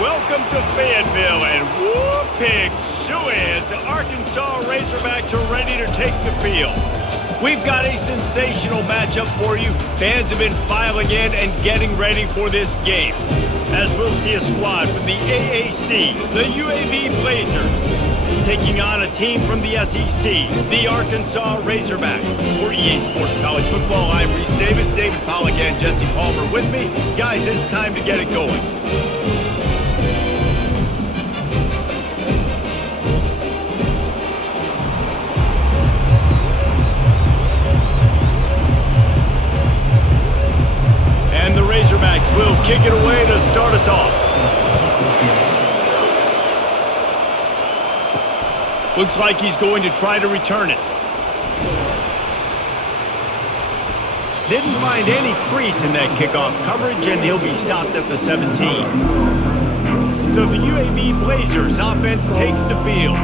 Welcome to Fayetteville, and whoop pig suey as the Arkansas Razorbacks are ready to take the field. We've got a sensational matchup for you. Fans have been filing in and getting ready for this game, as we'll see a squad from the AAC, the UAB Blazers, taking on a team from the SEC, the Arkansas Razorbacks. For EA Sports College Football, I'm Reese Davis, David Pollack, and Jesse Palmer with me. Guys, it's time to get it going. And the Razorbacks will kick it away to start us off. Looks like he's going to try to return it. Didn't find any crease in that kickoff coverage, and he'll be stopped at the 17. So the UAB Blazers offense takes the field.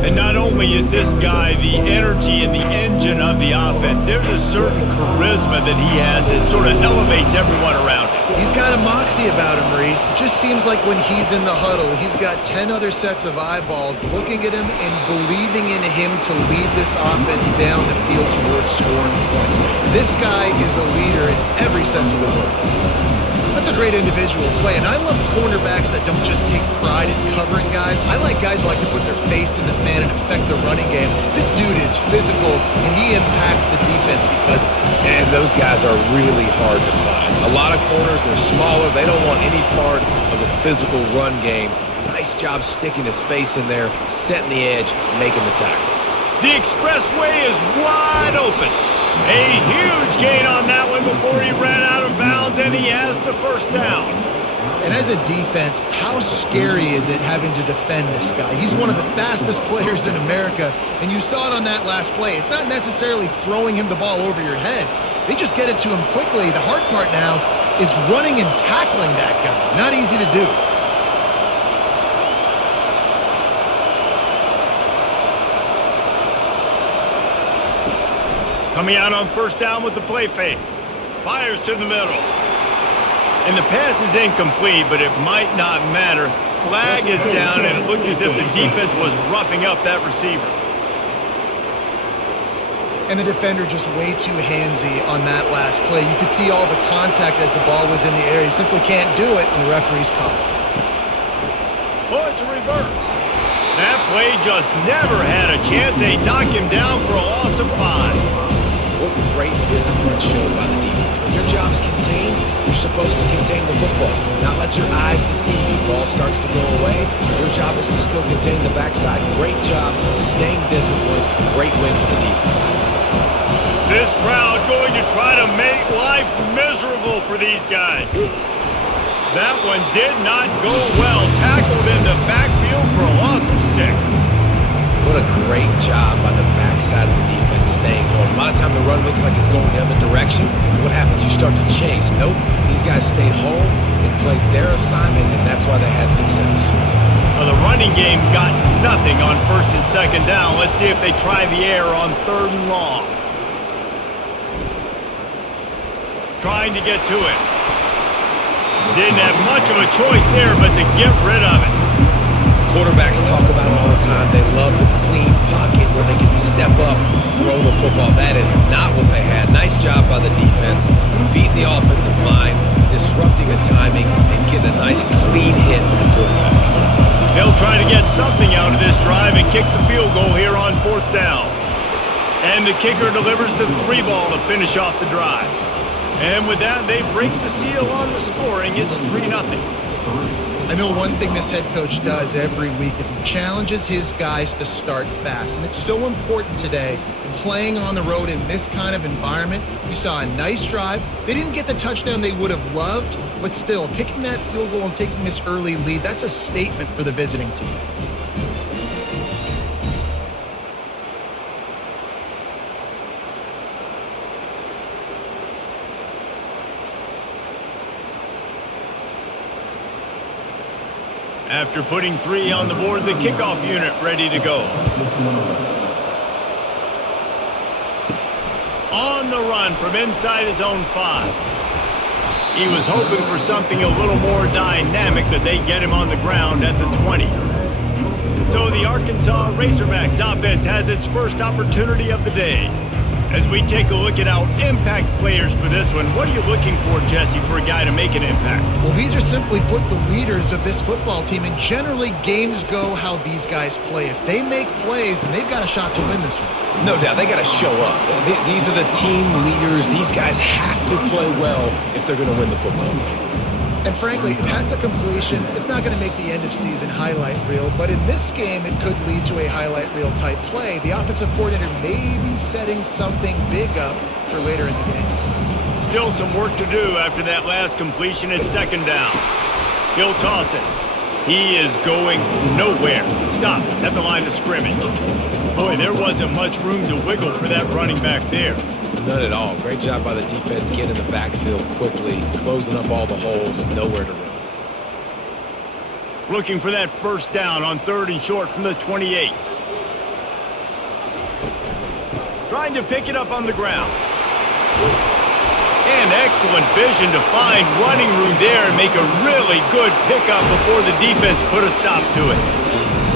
And not only is this guy the energy and the engine of the offense, there's a certain charisma that he has that sort of elevates everyone around him. He's got a moxie about him, Reese. It just seems like when he's in the huddle, he's got 10 other sets of eyeballs looking at him and believing in him to lead this offense down the field towards scoring points. This guy is a leader in every sense of the word. That's a great individual play, and I love cornerbacks that don't just take pride in covering guys. I like guys who like to put their face in the fan and affect the running game. This dude is physical, and he impacts the defense because of it. And those guys are really hard to find. A lot of corners, they're smaller. They don't want any part of the physical run game. Nice job sticking his face in there, setting the edge, making the tackle. The expressway is wide open. A huge gain on that one before he ran out of bounds, and he has the first down. And as a defense, how scary is it having to defend this guy? He's one of the fastest players in America, and you saw it on that last play. It's not necessarily throwing him the ball over your head. They just get it to him quickly. The hard part now is running and tackling that guy. Not easy to do. Coming out on first down with the play fake. Fires to the middle. And the pass is incomplete, but it might not matter. Flag is down, and it looked as if the defense was roughing up that receiver. And the defender just way too handsy on that last play. You could see all the contact as the ball was in the air. He simply can't do it, and the referee's caught it. Oh, it's a reverse. That play just never had a chance. They knock him down for a loss of 5. What great discipline shown by the defense. When your job's contained, you're supposed to contain the football. Not let your eyes deceive you. Ball starts to go away. Your job is to still contain the backside. Great job staying disciplined. Great win for the defense. This crowd going to try to make life miserable for these guys. That one did not go well. Tackled in the backfield for a loss of 6. What a great job by the backside of the defense staying home. A lot of time the run looks like it's going the other direction. What happens? You start to chase. Nope. These guys stayed home and played their assignment, and that's why they had success. Well, the running game got nothing on first and second down. Let's see if they try the air on third and long. Trying to get to it. Didn't have much of a choice there but to get rid of it. Quarterbacks talk about it all the time. They love the clean pocket where they can step up, throw the football. That is not what they had. Nice job by the defense, beating the offensive line, disrupting the timing, and getting a nice clean hit on the quarterback. They'll try to get something out of this drive and kick the field goal here on fourth down. And the kicker delivers the 3 ball to finish off the drive. And with that, they break the seal on the scoring. It's 3-0. I know one thing this head coach does every week is he challenges his guys to start fast. And it's so important today, playing on the road in this kind of environment. You saw a nice drive. They didn't get the touchdown they would have loved, but still, kicking that field goal and taking this early lead, that's a statement for the visiting team. After putting 3 on the board, the kickoff unit ready to go. On the run from inside his own 5. He was hoping for something a little more dynamic, that they get him on the ground at the 20. So the Arkansas Razorbacks offense has its first opportunity of the day. As we take a look at our impact players for this one, what are you looking for, Jesse, for a guy to make an impact? Well, these are simply put the leaders of this football team, and generally games go how these guys play. If they make plays, then they've got a shot to win this one. No doubt, they got to show up. These are the team leaders. These guys have to play well if they're going to win the football game. And frankly, if that's a completion, it's not going to make the end-of-season highlight reel. But in this game, it could lead to a highlight reel type play. The offensive coordinator may be setting something big up for later in the game. Still some work to do after that last completion at second down. He'll toss it. He is going nowhere. Stop at the line of scrimmage. Boy, there wasn't much room to wiggle for that running back there. None at all. Great job by the defense getting in the backfield quickly, closing up all the holes, nowhere to run. Looking for that first down on 3rd and short from the 28. Trying to pick it up on the ground. And excellent vision to find running room there and make a really good pickup before the defense put a stop to it.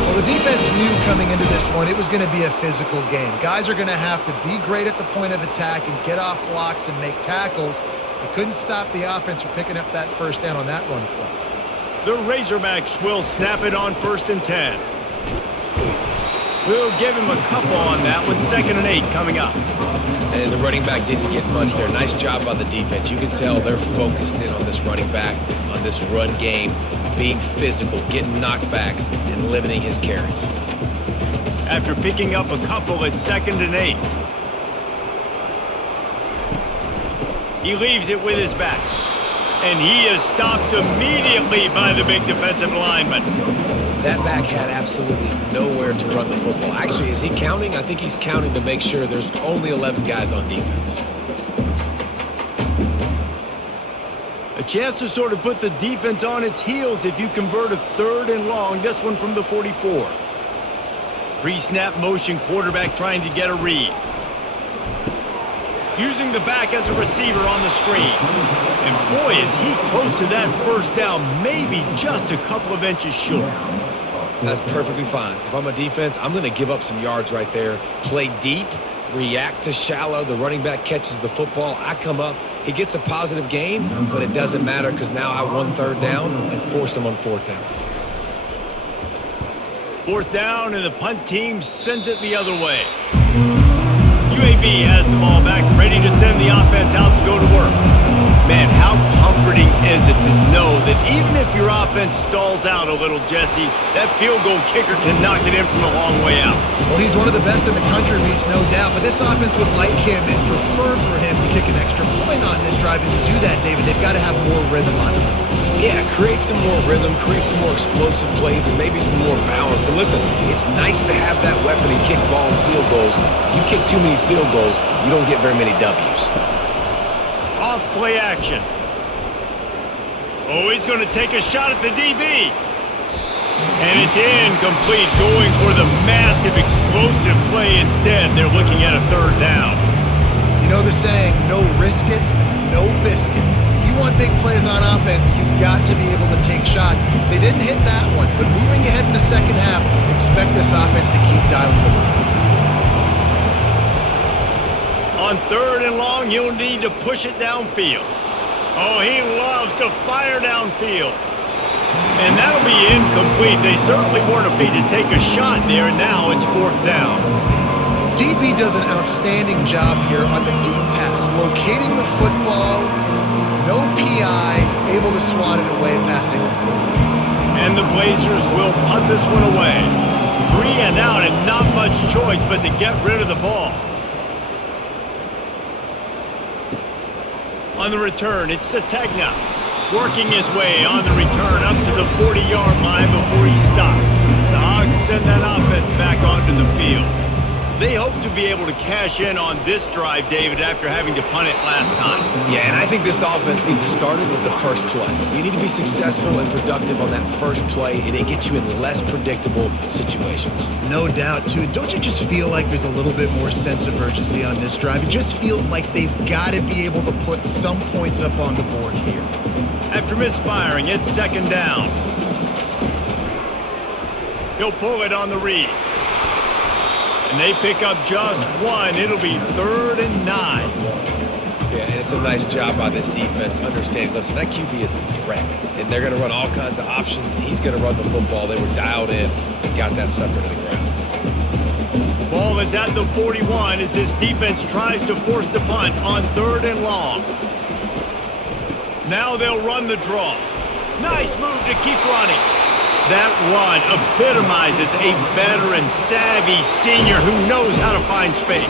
Well, the defense knew coming into this one it was going to be a physical game. Guys are going to have to be great at the point of attack and get off blocks and make tackles. They couldn't stop the offense from picking up that first down on that run play. The Razorbacks will snap it on 1st and 10. We'll give him a couple on that with 2nd and 8 coming up. And the running back didn't get much there. Nice job by the defense. You can tell they're focused in on this running back, on this run game, being physical, getting knockbacks, and limiting his carries. After picking up a couple at 2nd and 8. He leaves it with his back. And he is stopped immediately by the big defensive lineman. That back had absolutely nowhere to run the football. Actually, is he counting? I think he's counting to make sure there's only 11 guys on defense. A chance to sort of put the defense on its heels if you convert a 3rd and long. This one from the 44. Pre-snap motion, quarterback trying to get a read. Using the back as a receiver on the screen. And boy, is he close to that first down, maybe just a couple of inches short. That's perfectly fine. If I'm a defense, I'm going to give up some yards right there. Play deep, react to shallow. The running back catches the football. I come up. He gets a positive gain, but it doesn't matter because now I won 3rd down and forced him on 4th down. 4th down, and the punt team sends it the other way. UAB has the ball back, ready to send the offense out to go to work. Man, how comforting is it to know that even if your offense stalls out a little, Jesse, that field goal kicker can knock it in from a long way out. Well, he's one of the best in the country, Reese, no doubt, but this offense would like him and prefer for him to kick an extra point on this drive. And to do that, David, they've got to have more rhythm on offense. Yeah, create some more rhythm, create some more explosive plays, and maybe some more balance. And listen, it's nice to have that weapon in kickball and field goals. If you kick too many field goals, you don't get very many W's. Off play action. Oh, he's going to take a shot at the DB. And it's incomplete, going for the massive explosive play instead. They're looking at a 3rd down. You know the saying, no risk it, no biscuit. If you want big plays on offense, you've got to be able to take shots. They didn't hit that one, but moving ahead in the second half, expect this offense to keep dialing the ball. On 3rd and long, he'll need to push it downfield. Oh, he loves to fire downfield. And that'll be incomplete. They certainly weren't afraid to take a shot there, and now it's 4th down. DB does an outstanding job here on the deep pass, locating the football, no PI, able to swat it away, passing complete. And the Blazers will punt this one away. 3 and out, and not much choice but to get rid of the ball. On the return, it's Sategna working his way on the return up to the 40-yard line before he stopped. The Hogs send that offense back onto the field. They hope to be able to cash in on this drive, David, after having to punt it last time. Yeah, and I think this offense needs to start it with the first play. You need to be successful and productive on that first play, and it gets you in less predictable situations. No doubt, too. Don't you just feel like there's a little bit more sense of urgency on this drive? It just feels like they've got to be able to put some points up on the board here. After misfiring, it's second down. He'll pull it on the read. And they pick up just one. It'll be 3rd and 9. Yeah, and it's a nice job by this defense understanding, listen, that QB is a threat, and they're going to run all kinds of options, and he's going to run the football. They were dialed in and got that sucker to the ground. Ball is at the 41 as this defense tries to force the punt on 3rd and long. Now they'll run the draw. Nice move to keep running. That run epitomizes a veteran, savvy senior who knows how to find space.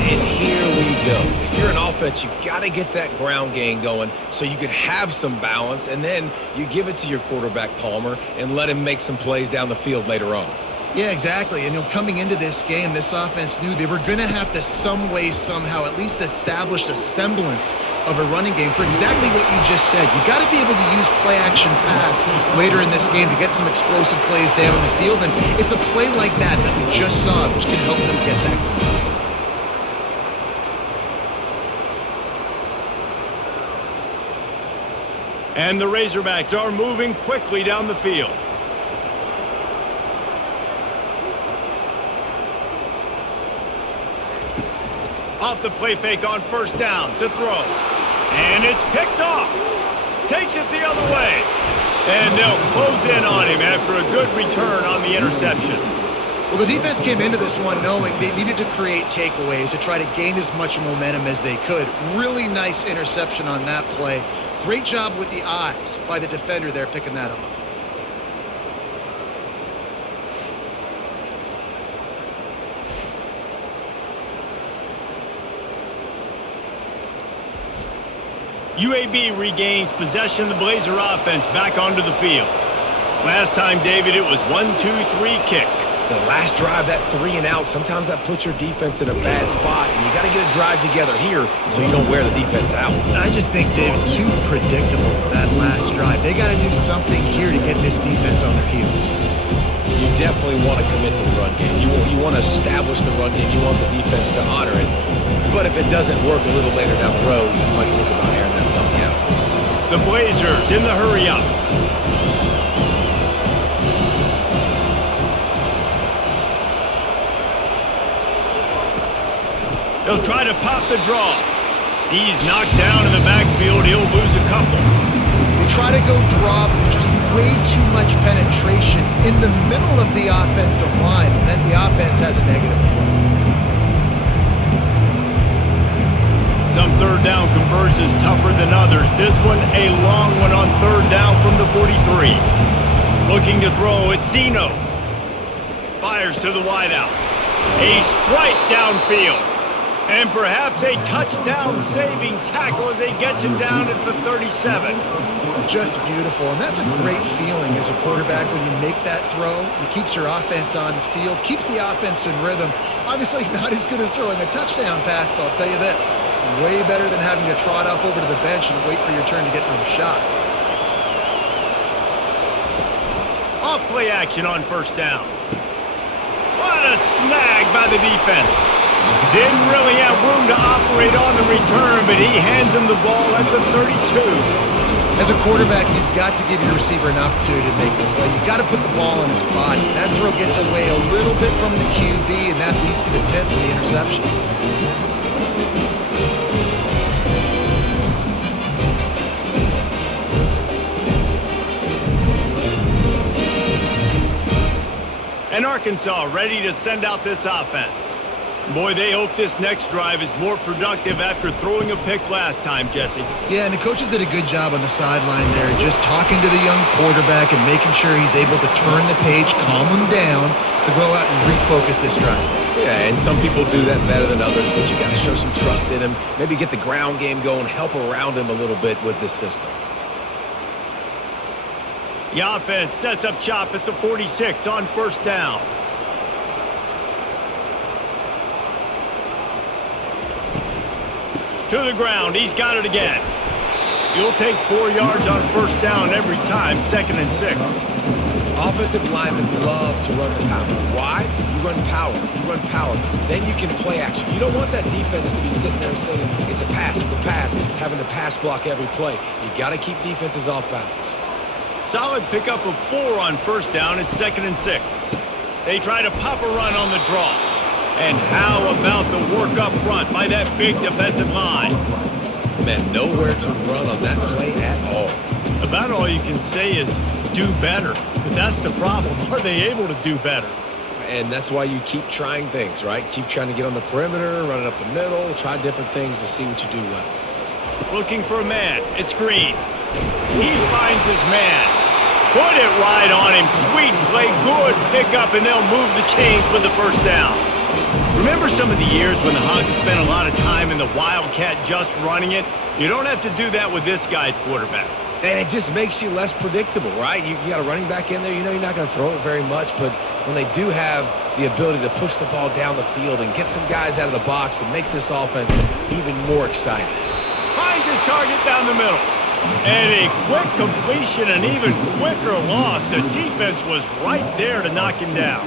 And here we go. If you're an offense, you got to get that ground game going so you can have some balance, and then you give it to your quarterback, Palmer, and let him make some plays down the field later on. Yeah, exactly. And coming into this game, this offense knew they were going to have to some way, somehow, at least establish a semblance of a running game for exactly what you just said. You got to be able to use play-action pass later in this game to get some explosive plays down the field. And it's a play like that we just saw, which can help them get that going. And the Razorbacks are moving quickly down the field. Off the play fake on 1st down to throw. And it's picked off. Takes it the other way. And they'll close in on him after a good return on the interception. Well, the defense came into this one knowing they needed to create takeaways to try to gain as much momentum as they could. Really nice interception on that play. Great job with the eyes by the defender there picking that off. UAB regains possession of the Blazer offense back onto the field. Last time, David, it was 1-2-3 kick. The last drive, that 3 and out, sometimes that puts your defense in a bad spot, and you got to get a drive together here so you don't wear the defense out. I just think, David, too predictable that last drive. They got to do something here to get this defense on their heels. You definitely want to commit to the run game. You want to establish the run game. You want the defense to honor it. But if it doesn't work a little later down the road, you might think about airing that puppy out. The Blazers in the hurry up. He'll try to pop the draw. He's knocked down in the backfield. He'll lose a couple. They try to go draw, but there's just way too much penetration in the middle of the offensive line, and then the offense has a negative play. Some 3rd down conversions tougher than others. This one, a long one on 3rd down from the 43. Looking to throw, it's Zeno. Fires to the wideout. A strike downfield. And perhaps a touchdown-saving tackle as they get him down at the 37. Just beautiful, and that's a great feeling as a quarterback when you make that throw. It keeps your offense on the field, keeps the offense in rhythm. Obviously not as good as throwing a touchdown pass, but I'll tell you this, way better than having to trot up over to the bench and wait for your turn to get another shot. Off play action on 1st down. What a snag by the defense. Didn't really have room to operate on the return, but he hands him the ball at the 32. As a quarterback, you've got to give your receiver an opportunity to make the play. You've got to put the ball in his body. That throw gets away a little bit from the QB, and that leads to the tip and the interception. And Arkansas ready to send out this offense. Boy, they hope this next drive is more productive after throwing a pick last time, Jesse. Yeah, and the coaches did a good job on the sideline there, just talking to the young quarterback and making sure he's able to turn the page, calm him down, to go out and refocus this drive. Yeah, and some people do that better than others, but you got to show some trust in him, maybe get the ground game going, help around him a little bit with this system. The offense sets up shop at the 46 on 1st down. To the ground. He's got it again. You'll take 4 yards on first down every time, 2nd and 6. Offensive linemen love to run the power. Why? You run power. You run power. Then you can play action. You don't want that defense to be sitting there saying, it's a pass, having to pass block every play. You got to keep defenses off balance. Solid pickup of 4 on first down. It's 2nd and 6. They try to pop a run on the draw. And how about the work up front by that big defensive line? Man, nowhere to run on that play at all. About all you can say is do better. But that's the problem. Are they able to do better? And that's why you keep trying things, right? Keep trying to get on the perimeter, run it up the middle, try different things to see what you do well. Looking for a man. It's Green. He finds his man. Put it right on him. Sweet play. Good pickup, and they'll move the chains with the first down. Remember some of the years when the Hogs spent a lot of time in the Wildcat just running it? You don't have to do that with this guy at quarterback. And it just makes you less predictable, right? You got a running back in there. You know you're not going to throw it very much, but when they do have the ability to push the ball down the field and get some guys out of the box, it makes this offense even more exciting. Finds his target down the middle. And a quick completion, an even quicker loss. The defense was right there to knock him down.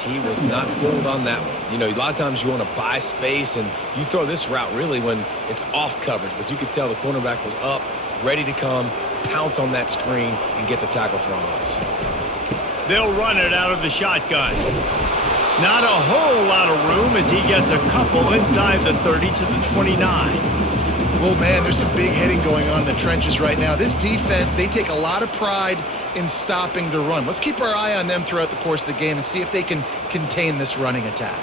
He was not fooled on that one. You know, a lot of times you want to buy space, and you throw this route really when it's off coverage. But you could tell the cornerback was up, ready to come, pounce on that screen, and get the tackle for a loss. They'll run it out of the shotgun. Not a whole lot of room as he gets a couple inside the 30 to the 29. Oh, man, there's some big hitting going on in the trenches right now. This defense, they take a lot of pride in stopping the run. Let's keep our eye on them throughout the course of the game and see if they can contain this running attack.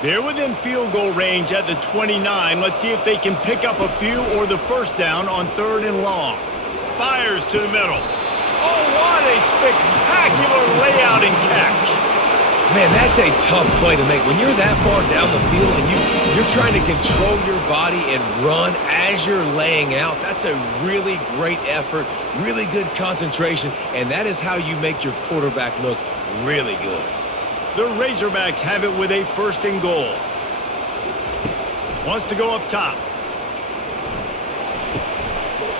They're within field goal range at the 29. Let's see if they can pick up a few or the first down on 3rd and long. Fires to the middle. Oh, what a spectacular layout and catch. Man, that's a tough play to make. When you're that far down the field and you're trying to control your body and run as you're laying out, that's a really great effort, really good concentration, and that is how you make your quarterback look really good. The Razorbacks have it with a 1st and goal. Wants to go up top.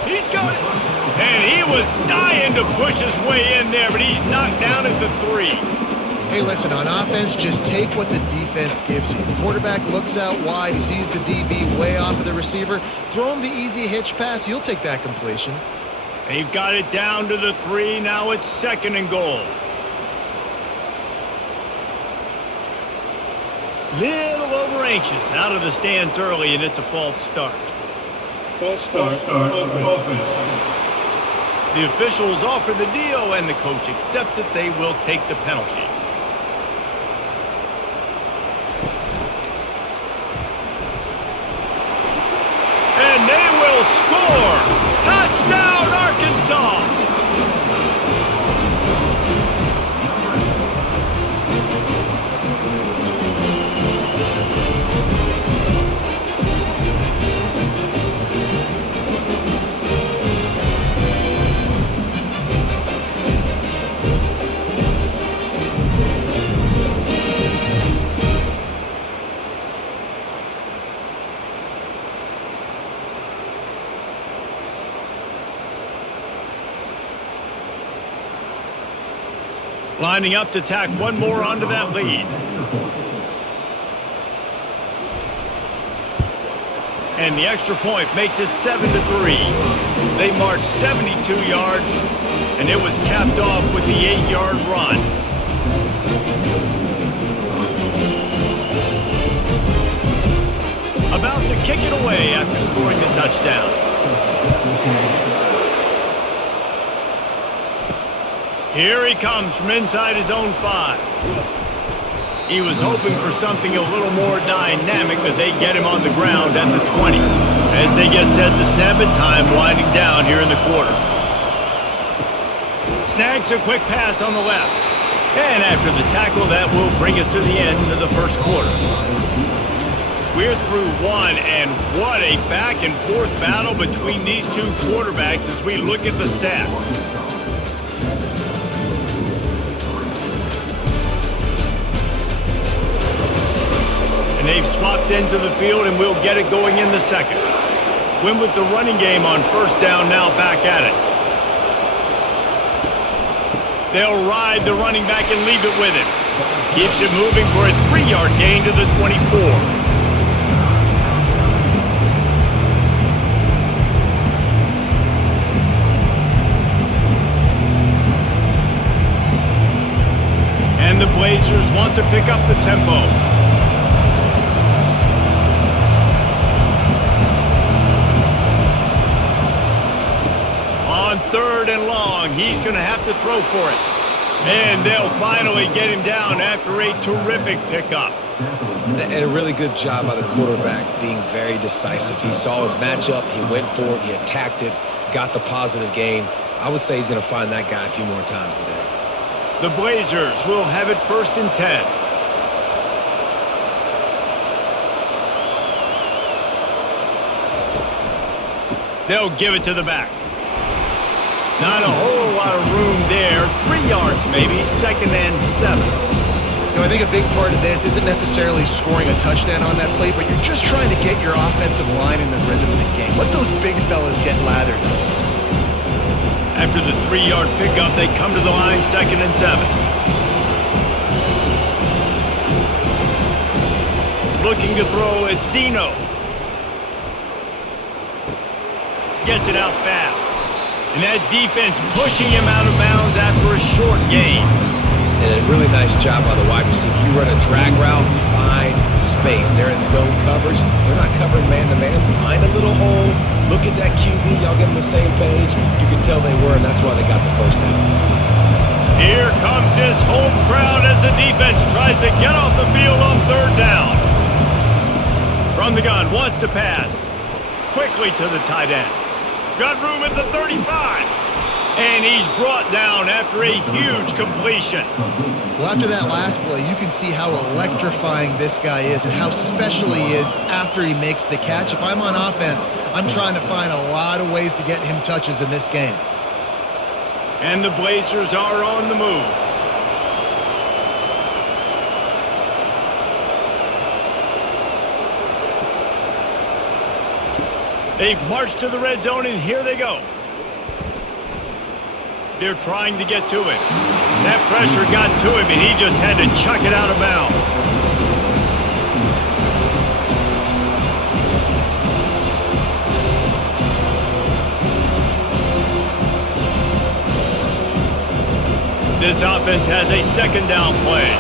He's got it. And he was dying to push his way in there, but he's knocked down at the 3. Hey, listen, on offense, just take what the defense gives you. Quarterback looks out wide, he sees the DB way off of the receiver. Throw him the easy hitch pass, you'll take that completion. They've got it down to the 3. Now it's 2nd and goal. Little over anxious, out of the stands early, and it's a false start. False start offense. The officials offer the deal, and the coach accepts it. They will take the penalty. And they will score! Touchdown, Arkansas! Lining up to tack one more onto that lead. And the extra point makes it 7-3. They marched 72 yards, and it was capped off with the 8-yard run. About to kick it away after scoring the touchdown. Here he comes from inside his own 5. He was hoping for something a little more dynamic, but they get him on the ground at the 20. As they get set to snap it, time winding down here in the quarter. Snags a quick pass on the left. And after the tackle, that will bring us to the end of the first quarter. We're through one, and what a back-and-forth battle between these two quarterbacks as we look at the stats. And they've swapped swapped ends of the field, and we'll get it going in the second. Win with the running game on first down, now back at it. They'll ride the running back and leave it with him. Keeps it moving for a 3-yard gain to the 24. And the Blazers want to pick up the tempo. On 3rd and long, he's going to have to throw for it. And they'll finally get him down after a terrific pickup. And a really good job by the quarterback being very decisive. He saw his matchup, he went for it, he attacked it, got the positive gain. I would say he's going to find that guy a few more times today. The Blazers will have it 1st and 10. They'll give it to the back. Not a whole lot of room there. 3 yards maybe, 2nd and 7. You know, I think a big part of this isn't necessarily scoring a touchdown on that play, but you're just trying to get your offensive line in the rhythm of the game. Let those big fellas get lathered. After the 3-yard pickup, they come to the line, 2nd and 7. Looking to throw at Zeno. Gets it out fast. And that defense pushing him out of bounds after a short gain. And a really nice job by the wide receiver. You run a drag route, find space. They're in zone coverage. They're not covering man-to-man. Find a little hole. Look at that QB. Y'all get on the same page. You can tell they were, and that's why they got the first down. Here comes this home crowd as the defense tries to get off the field on 3rd down. From the gun, wants to pass. Quickly to the tight end. Got room at the 35. And he's brought down after a huge completion. Well, after that last play, you can see how electrifying this guy is and how special he is after he makes the catch. If I'm on offense, I'm trying to find a lot of ways to get him touches in this game. And the Blazers are on the move. They've marched to the red zone, and here they go. They're trying to get to him. That pressure got to him, and he just had to chuck it out of bounds. This offense has a 2nd down play.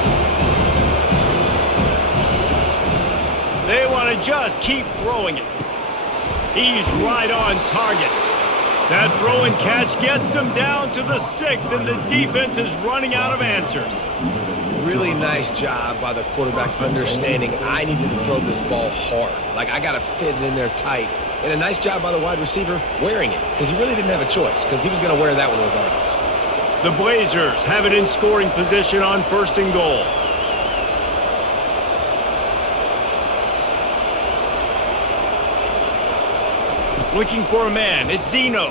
They want to just keep throwing it. He's right on target. That throw and catch gets them down to the 6, and the defense is running out of answers. Really nice job by the quarterback understanding I needed to throw this ball hard. Like, I got to fit it in there tight. And a nice job by the wide receiver wearing it, because he really didn't have a choice, because he was going to wear that one regardless. The Blazers have it in scoring position on 1st and goal. Looking for a man. It's Zeno.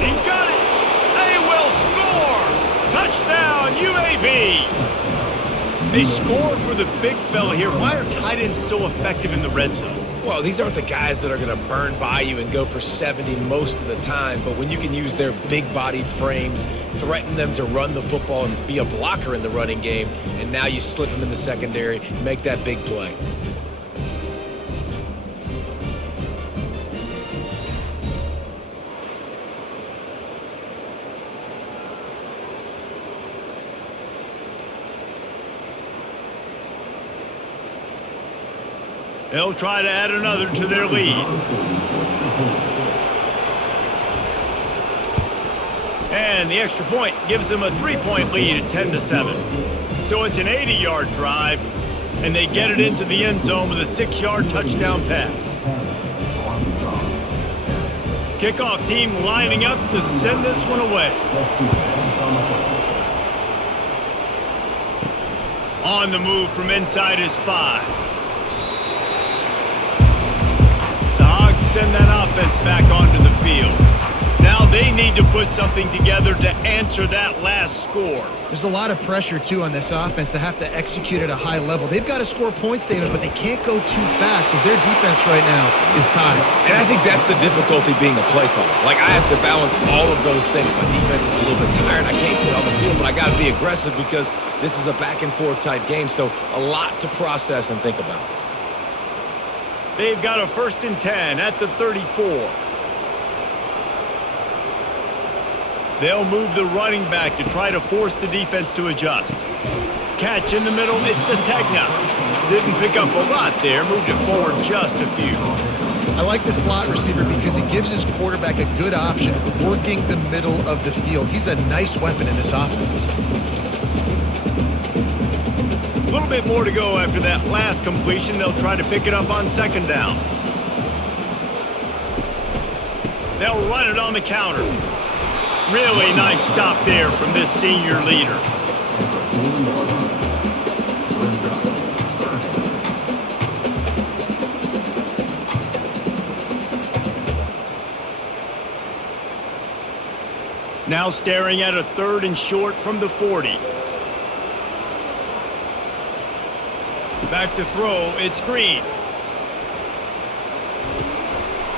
He's got it. They will score. Touchdown, UAB. They score for the big fella here. Why are tight ends so effective in the red zone? Well, these aren't the guys that are going to burn by you and go for 70 most of the time, but when you can use their big-bodied frames, threaten them to run the football and be a blocker in the running game, and now you slip them in the secondary, make that big play. They'll try to add another to their lead. And the extra point gives them a 3-point lead at 10-7. So it's an 80-yard drive, and they get it into the end zone with a 6-yard touchdown pass. Kickoff team lining up to send this one away. On the move from inside his 5. Send that offense back onto the field. Now they need to put something together to answer that last score. There's a lot of pressure, too, on this offense to have to execute at a high level. They've got to score points, David, but they can't go too fast because their defense right now is tired. And I think that's the difficulty being a play caller. Like, I have to balance all of those things. My defense is a little bit tired. I can't get on the field, but I got to be aggressive because this is a back-and-forth type game, so a lot to process and think about. They've got a 1st and 10 at the 34. They'll move the running back to try to force the defense to adjust. Catch in the middle, it's Sategna. Didn't pick up a lot there, moved it forward just a few. I like the slot receiver because he gives his quarterback a good option working the middle of the field. He's a nice weapon in this offense. A little bit more to go after that last completion. They'll try to pick it up on 2nd down. They'll run it on the counter. Really nice stop there from this senior leader. Now staring at a 3rd and short from the 40. Back to throw, it's Green.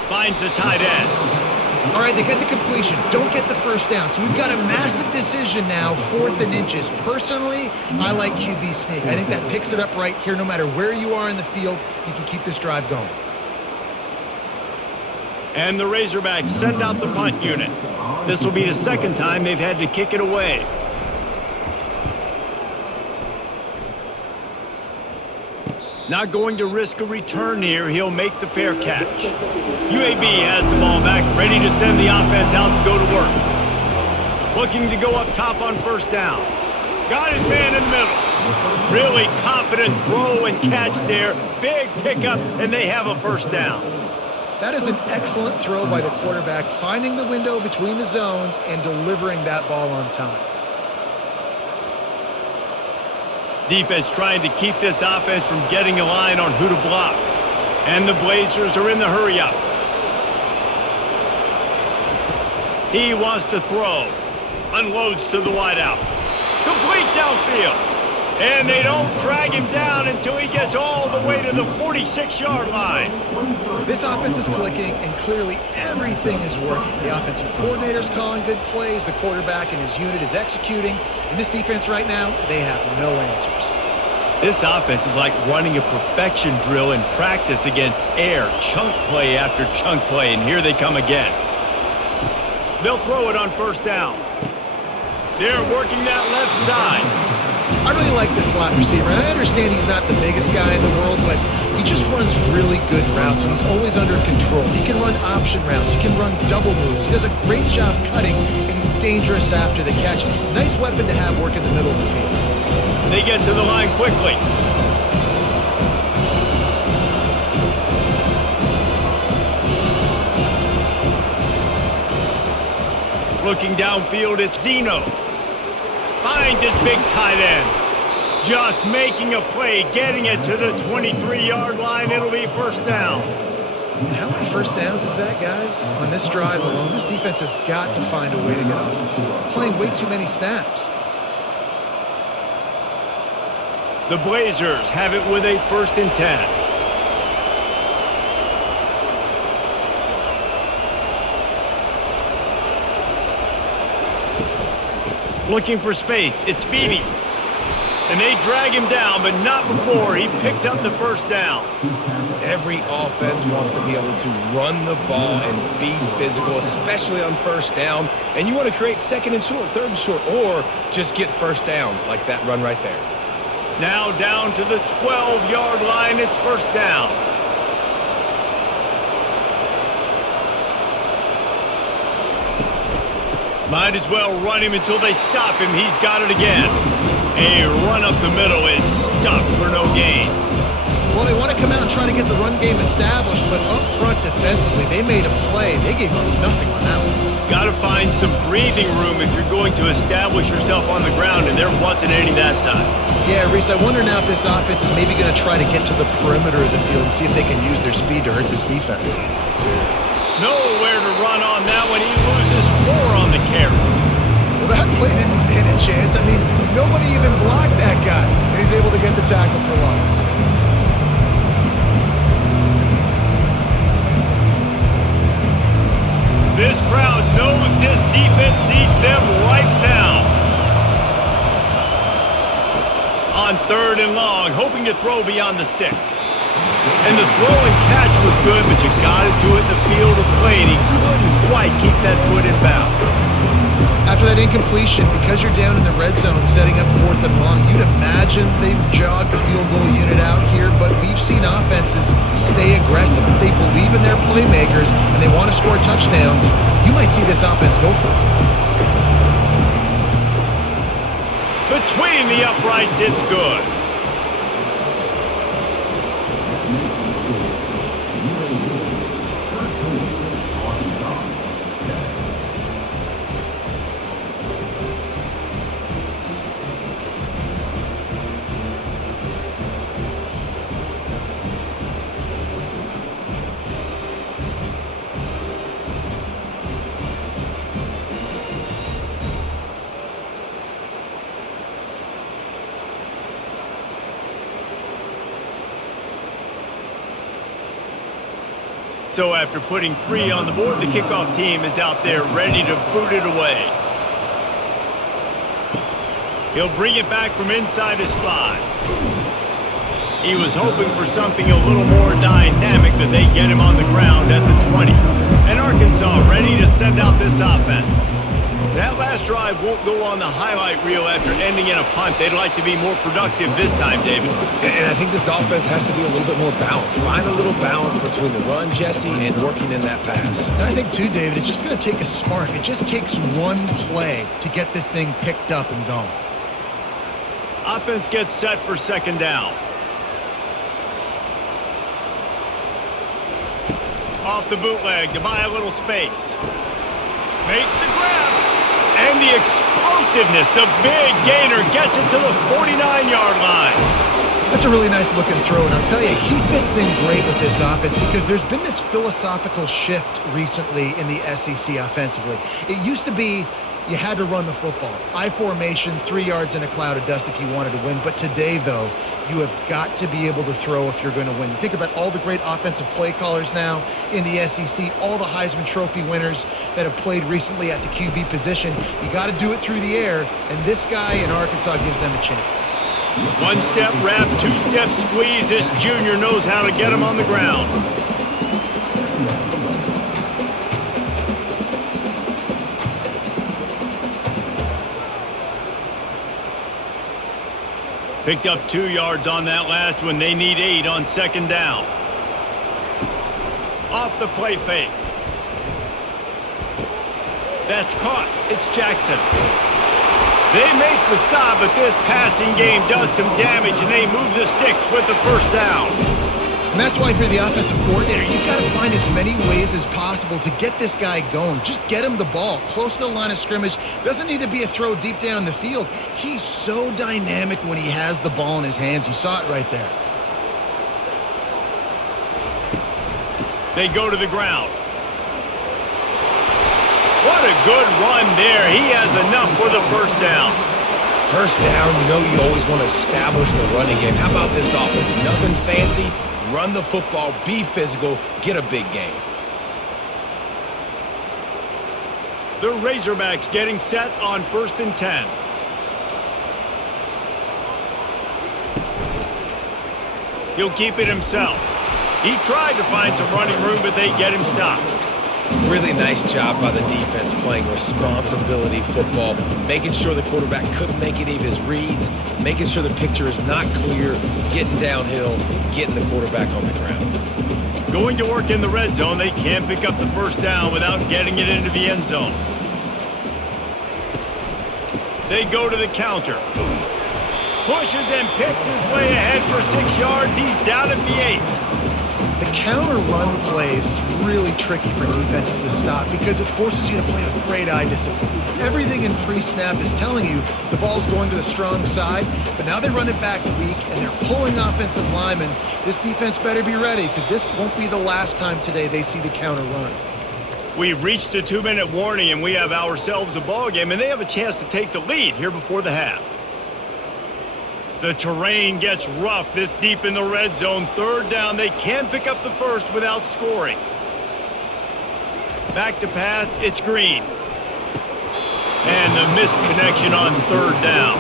Finds the tight end. All right, they get the completion. Don't get the 1st down. So we've got a massive decision now, 4th and inches. Personally, I like QB sneak. I think that picks it up right here. No matter where you are in the field, you can keep this drive going. And the Razorbacks send out the punt unit. This will be the 2nd time they've had to kick it away. Not going to risk a return here. He'll make the fair catch. UAB has the ball back, ready to send the offense out to go to work. Looking to go up top on 1st down. Got his man in the middle. Really confident throw and catch there. Big pickup, and they have a 1st down. That is an excellent throw by the quarterback, finding the window between the zones and delivering that ball on time. Defense trying to keep this offense from getting a line on who to block. And the Blazers are in the hurry-up. He wants to throw. Unloads to the wideout. Complete downfield. And they don't drag him down until he gets all the way to the 46-yard line. This offense is clicking, and clearly everything is working. The offensive coordinator's calling good plays. The quarterback and his unit is executing. And this defense right now, they have no answers. This offense is like running a perfection drill in practice against air. Chunk play after chunk play, and here they come again. They'll throw it on 1st down. They're working that left side. I really like this slot receiver, and I understand he's not the biggest guy in the world, but he just runs really good routes, and he's always under control. He can run option routes. He can run double moves. He does a great job cutting, and he's dangerous after the catch. Nice weapon to have work in the middle of the field. They get to the line quickly. Looking downfield, it's Zeno. Finds his big tight end. Just making a play, getting it to the 23-yard line. It'll be 1st down. And how many 1st downs is that, guys? On this drive alone, this defense has got to find a way to get off the field. Playing way too many snaps. The Blazers have it with a 1st and 10. Looking for space. It's Beebe. And they drag him down, but not before he picks up the 1st down. Every offense wants to be able to run the ball and be physical, especially on 1st down. And you want to create 2nd and short, 3rd and short, or just get 1st downs like that run right there. Now down to the 12-yard line. It's 1st down. Might as well run him until they stop him. He's got it again. A run up the middle is stuffed for no gain. Well, they want to come out and try to get the run game established, but up front defensively, they made a play. They gave up nothing on that one. Got to find some breathing room if you're going to establish yourself on the ground, and there wasn't any that time. Yeah, Reese, I wonder now if this offense is maybe going to try to get to the perimeter of the field and see if they can use their speed to hurt this defense. Nowhere to run on that one. He loses the carry. Well, that play didn't stand a chance. I mean, nobody even blocked that guy. And he's able to get the tackle for loss. This crowd knows this defense needs them right now. On 3rd and long, hoping to throw beyond the sticks. And the throw and catch was good, but you got to do it in the field of play, and he couldn't quite keep that foot in bounds. After that incompletion, because you're down in the red zone setting up 4th and long, you'd imagine they jog the field goal unit out here, but we've seen offenses stay aggressive. If they believe in their playmakers and they want to score touchdowns, you might see this offense go for it. Between the uprights, it's good. So after putting 3 on the board, the kickoff team is out there ready to boot it away. He'll bring it back from inside his 5. He was hoping for something a little more dynamic, but they get him on the ground at the 20. And Arkansas ready to send out this offense. That last drive won't go on the highlight reel after ending in a punt. They'd like to be more productive this time, David. And I think this offense has to be a little bit more balanced. Find a little balance between the run, Jesse, and working in that pass. And I think, too, David, it's just going to take a spark. It just takes one play to get this thing picked up and going. Offense gets set for 2nd down. Off the bootleg to buy a little space. Makes the grab. And the explosiveness, the big gainer gets it to the 49-yard line. That's a really nice looking throw, and I'll tell you, he fits in great with this offense because there's been this philosophical shift recently in the SEC offensively. It used to be you had to run the football. I formation, 3 yards in a cloud of dust if you wanted to win. But today, though, you have got to be able to throw if you're going to win. You think about all the great offensive play callers now in the SEC, all the Heisman Trophy winners that have played recently at the QB position. You got to do it through the air, and this guy in Arkansas gives them a chance. 1-step wrap, 2-step squeeze. This junior knows how to get him on the ground. Picked up 2 yards on that last one. They need 8 on 2nd down. Off the play fake. That's caught. It's Jackson. They make the stop, but this passing game does some damage, and they move the sticks with the 1st down. And that's why if you're the offensive coordinator, you've got to find as many ways as possible to get this guy going. Just get him the ball close to the line of scrimmage. Doesn't need to be a throw deep down the field. He's so dynamic when he has the ball in his hands. You saw it right there. They go to the ground. What a good run there. He has enough for the 1st down. 1st down, you know you always want to establish the running game. How about this offense? Nothing fancy. Run the football, be physical, get a big gain. The Razorbacks getting set on 1st and 10. He'll keep it himself. He tried to find some running room, but they get him stopped. Really nice job by the defense playing responsibility football, making sure the quarterback couldn't make any of his reads, making sure the picture is not clear, getting downhill, getting the quarterback on the ground. Going to work in the red zone, they can't pick up the 1st down without getting it into the end zone. They go to the counter. Pushes and picks his way ahead for 6 yards. He's down at the 8. The counter run play is really tricky for defenses to stop because it forces you to play with great eye discipline. Everything in pre-snap is telling you the ball's going to the strong side, but now they run it back weak and they're pulling offensive linemen. This defense better be ready because this won't be the last time today they see the counter run. We've reached the 2-minute warning, and we have ourselves a ball game, and they have a chance to take the lead here before the half. The terrain gets rough this deep in the red zone. 3rd down. They can pick up the first without scoring. Back to pass. It's Green. And the missed connection on 3rd down.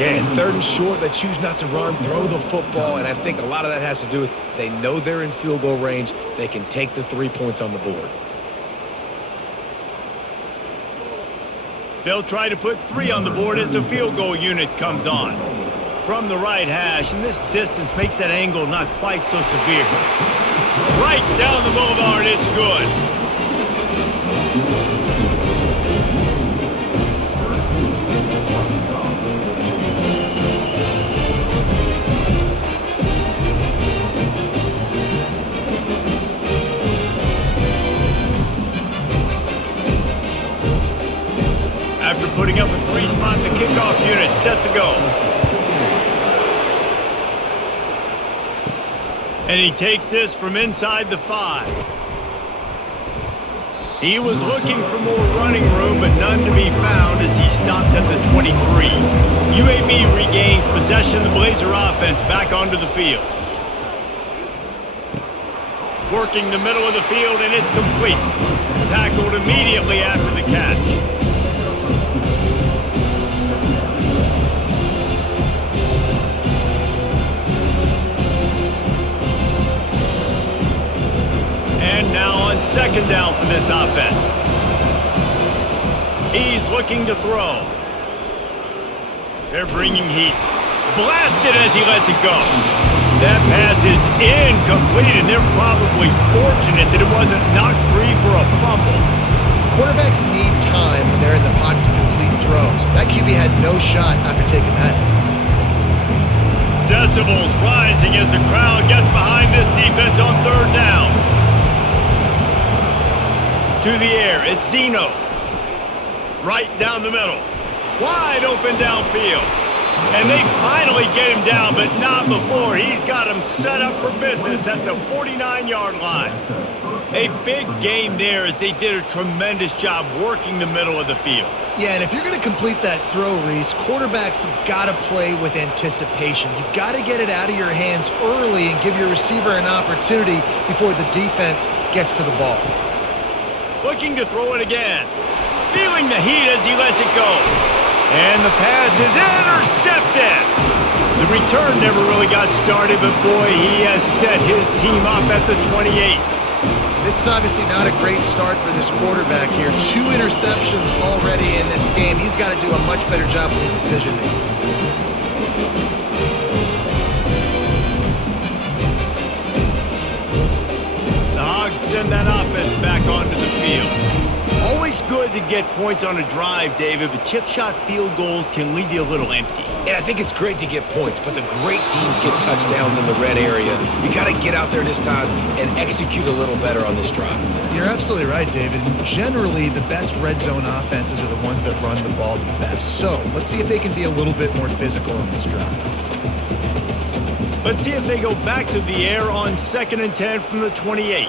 Yeah, and 3rd and short, they choose not to run, throw the football, and I think a lot of that has to do with they know they're in field goal range. They can take the 3 points on the board. They'll try to put 3 on the board as the field goal unit comes on. From the right hash, and this distance makes that angle not quite so severe. Right down the boulevard, it's good. After putting up a 3 spot, the kickoff unit set to go. And he takes this from inside the 5. He was looking for more running room, but none to be found as he stopped at the 23. UAB regains possession of the Blazer offense back onto the field. Working the middle of the field, and it's complete. Tackled immediately after the catch. And now on 2nd down for this offense. He's looking to throw. They're bringing heat. Blasted as he lets it go. That pass is incomplete, and they're probably fortunate that it wasn't knocked free for a fumble. Quarterbacks need time when they're in the pocket to complete throws. That QB had no shot after taking that. Decibels rising as the crowd gets behind this defense on 3rd down. To the air, it's Zeno. Right down the middle. Wide open downfield. And they finally get him down, but not before. He's got him set up for business at the 49-yard line. A big gain there as they did a tremendous job working the middle of the field. Yeah, and if you're going to complete that throw, Reese, quarterbacks have got to play with anticipation. You've got to get it out of your hands early and give your receiver an opportunity before the defense gets to the ball. Looking to throw it again. Feeling the heat as he lets it go. And the pass is intercepted. The return never really got started, but boy, he has set his team up at the 28. This is obviously not a great start for this quarterback here. 2 interceptions already in this game. He's got to do a much better job with his decision-making. The Hogs send that offense back onto the field. Always good to get points on a drive, David, but chip shot field goals can leave you a little empty. And I think it's great to get points, but the great teams get touchdowns in the red area. You got to get out there this time and execute a little better on this drive. You're absolutely right, David. And generally, the best red zone offenses are the ones that run the ball the best. So let's see if they can be a little bit more physical on this drive. Let's see if they go back to the air on 2nd and 10 from the 28.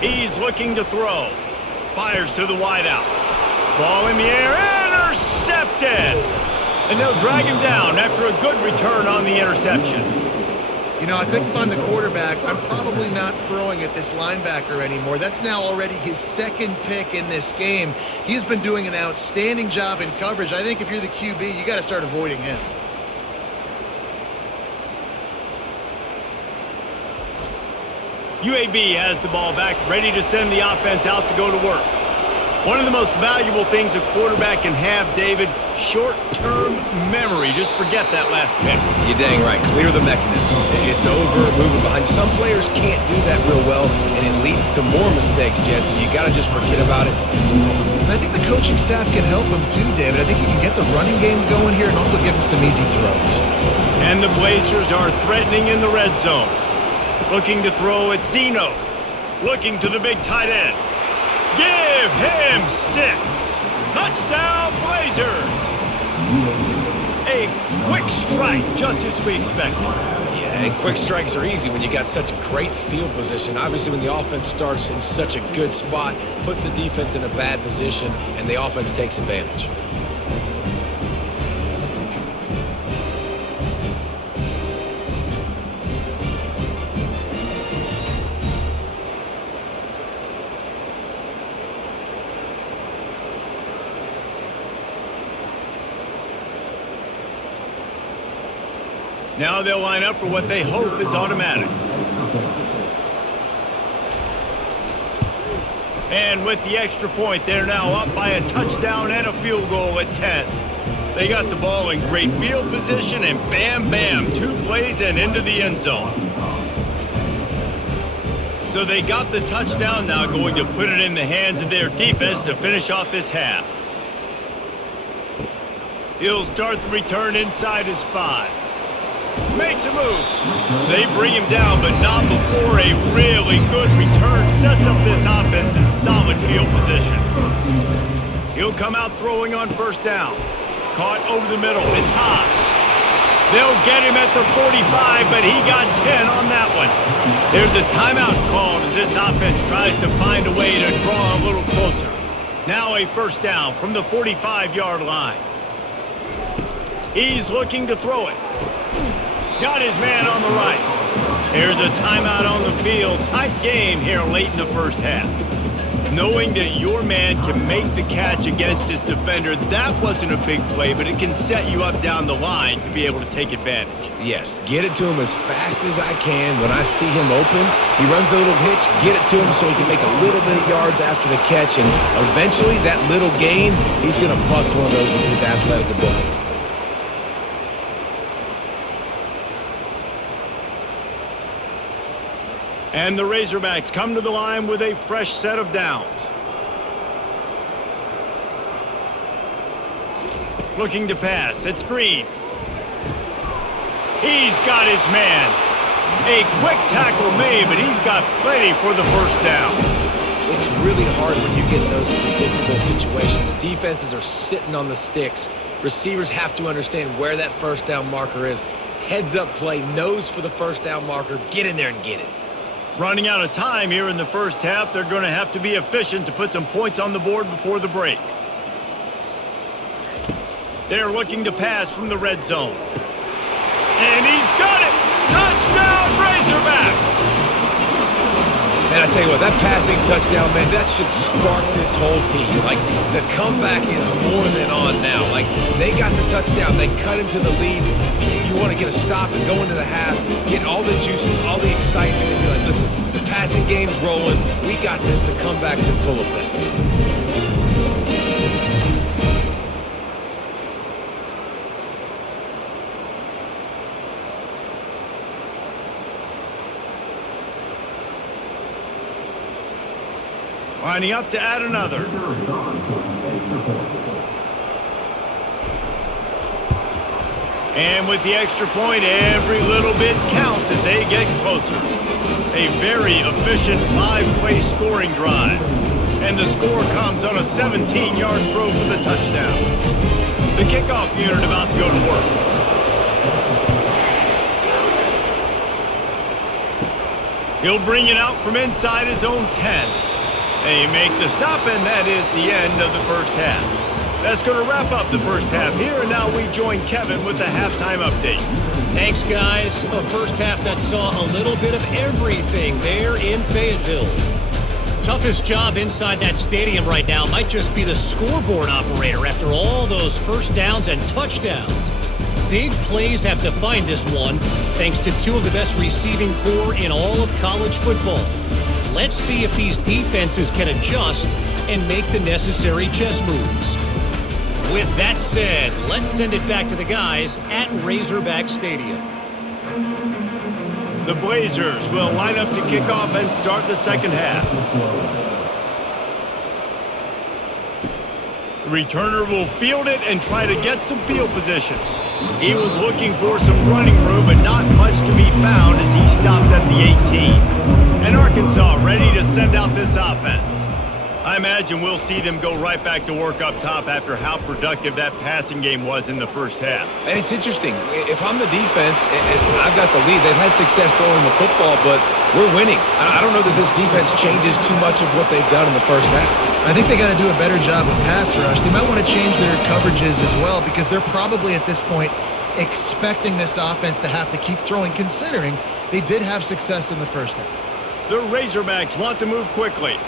He's looking to throw. Fires to the wideout. Ball in the air, intercepted! And they'll drag him down after a good return on the interception. You know, I think if I'm the quarterback, I'm probably not throwing at this linebacker anymore. That's now already his 2nd pick in this game. He's been doing an outstanding job in coverage. I think if you're the QB, you got to start avoiding him. UAB has the ball back, ready to send the offense out to go to work. One of the most valuable things a quarterback can have, David, short-term memory. Just forget that last pick. You're dang right. Clear the mechanism. It's over, moving behind you. Some players can't do that real well, and it leads to more mistakes, Jesse. You got to just forget about it and move on. And I think the coaching staff can help him too, David. I think he can get the running game going here and also give him some easy throws. And the Blazers are threatening in the red zone. Looking to throw at Zeno. Looking to the big tight end. Give him 6. Touchdown, Blazers. A quick strike, just as we expected. Yeah, And quick strikes are easy when you got such great field position. Obviously, when the offense starts in such a good spot, puts the defense in a bad position, and the offense takes advantage. Now they'll line up for what they hope is automatic. And with the extra point, they're now up by a touchdown and a field goal at 10. They got the ball in great field position, and bam, bam, 2 plays and into the end zone. So they got the touchdown, now going to put it in the hands of their defense to finish off this half. He'll start the return inside his 5. Makes a move. They bring him down, but not before a really good return sets up this offense in solid field position. He'll come out throwing on first down. Caught over the middle. It's high. They'll get him at the 45, but he got 10 on that one. There's a timeout called as this offense tries to find a way to draw a little closer. Now a first down from the 45-yard line. He's looking to throw it. Got his man on the right. There's a timeout on the field. Tight game here late in the first half. Knowing that your man can make the catch against his defender, that wasn't a big play, but it can set you up down the line to be able to take advantage. Yes, get it to him as fast as I can. When I see him open, he runs the little hitch, get it to him so he can make a little bit of yards after the catch, and eventually that little gain, he's going to bust one of those with his athletic ability. And the Razorbacks come to the line with a fresh set of downs. Looking to pass. It's Green. He's got his man. A quick tackle made, but he's got plenty for the first down. It's really hard when you get in those predictable situations. Defenses are sitting on the sticks. Receivers have to understand where that first down marker is. Heads up play, nose for the first down marker. Get in there and get it. Running out of time here in the first half, they're going to have to be efficient to put some points on the board before the break. They're looking to pass from the red zone. And he's got it! Touchdown, Razorbacks! And I tell you what, that passing touchdown, man, that should spark this whole team. Like, the comeback is more than on now. Like, they got the touchdown. They cut into the lead. You want to get a stop and go into the half, get all the juices, all the excitement, and be like, listen, the passing game's rolling. We got this. The comeback's in full effect. Lining up to add another. And with the extra point, every little bit counts as they get closer. A very efficient 5-play scoring drive. And the score comes on a 17-yard throw for the touchdown. The kickoff unit about to go to work. He'll bring it out from inside his own 10. They make the stop, and that is the end of the first half. That's going to wrap up the first half here, and now we join Kevin with the halftime update. Thanks, guys. A first half that saw a little bit of everything there in Fayetteville. Toughest job inside that stadium right now might just be the scoreboard operator after all those first downs and touchdowns. Big plays have defined this one, thanks to 2 of the best receiving corps in all of college football. Let's see if these defenses can adjust and make the necessary chess moves. With that said, let's send it back to the guys at Razorback Stadium. The Blazers will line up to kick off and start the second half. The returner will field it and try to get some field position. He was looking for some running room, but not much to be found as he stopped at the 18. And Arkansas ready to send out this offense. I imagine we'll see them go right back to work up top after how productive that passing game was in the first half. And it's interesting. If I'm the defense and I've got the lead, they've had success throwing the football, but we're winning. I don't know that this defense changes too much of what they've done in the first half. I think they got to do a better job with pass rush. They might want to change their coverages as well because they're probably at this point expecting this offense to have to keep throwing, considering they did have success in the first half. The Razorbacks want to move quickly.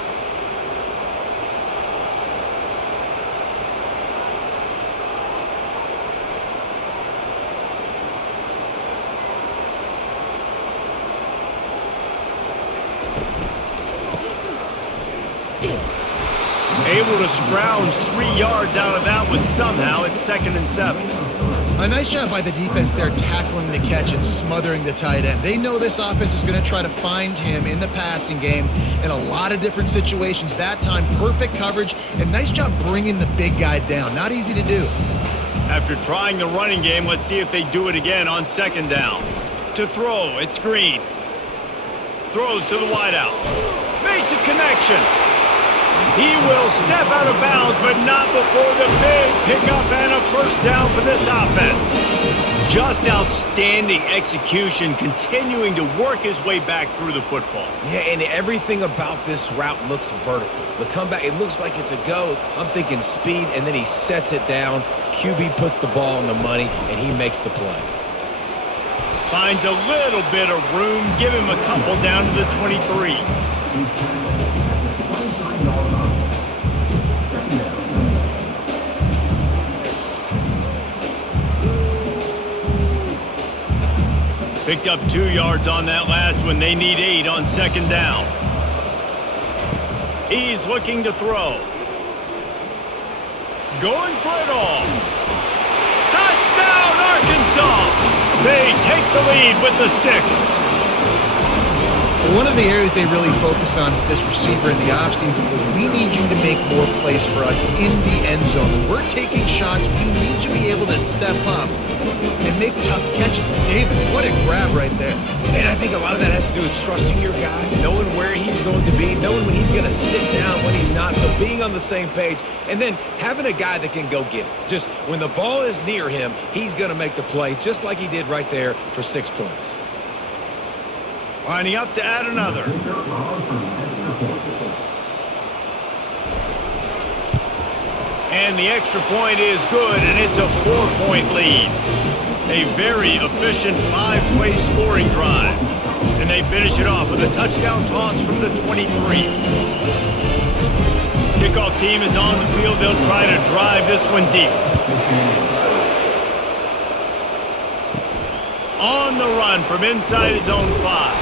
Able to scrounge 3 yards out of that one somehow. It's 2nd and 7. A nice job by the defense there tackling the catch and smothering the tight end. They know this offense is going to try to find him in the passing game in a lot of different situations. That time, perfect coverage and nice job bringing the big guy down. Not easy to do. After trying the running game, let's see if they do it again on 2nd down. To throw, it's Green. Throws to the wideout. Makes a connection. He will step out of bounds, but not before the big pickup and a first down for this offense. Just outstanding execution, continuing to work his way back through the football. Yeah, and everything about this route looks vertical. The comeback, it looks like it's a go. I'm thinking speed, and then he sets it down. QB puts the ball on the money, and he makes the play. Finds a little bit of room. Give him a couple down to the 23. Picked up 2 yards on that last one. They need 8 on 2nd down. He's looking to throw. Going for it all. Touchdown, Arkansas! They take the lead with the 6. One of the areas they really focused on with this receiver in the offseason was we need you to make more plays for us in the end zone. When we're taking shots, we need you to be able to step up and make tough catches. And David, what a grab right there. And I think a lot of that has to do with trusting your guy, knowing where he's going to be, knowing when he's going to sit down, when he's not, so being on the same page, and then having a guy that can go get it. Just when the ball is near him, he's going to make the play, just like he did right there for 6 points. Lining up to add another. And the extra point is good, and it's a 4-point lead. A very efficient 5-play scoring drive. And they finish it off with a touchdown toss from the 23. Kickoff team is on the field. They'll try to drive this one deep. On the run from inside his own 5.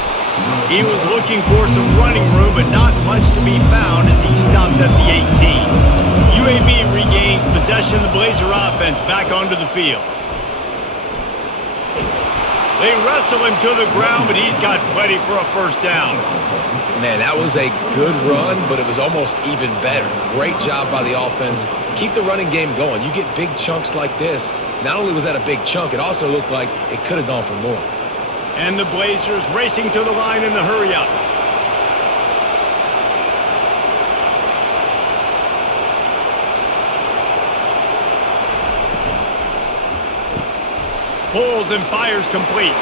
He was looking for some running room, but not much to be found as he stopped at the 18. UAB regains possession of the Blazer offense back onto the field. They wrestle him to the ground, but he's got plenty for a first down. Man, that was a good run, but it was almost even better. Great job by the offense. Keep the running game going. You get big chunks like this. Not only was that a big chunk, it also looked like it could have gone for more. And the Blazers racing to the line in the hurry-up. Pulls and fires complete.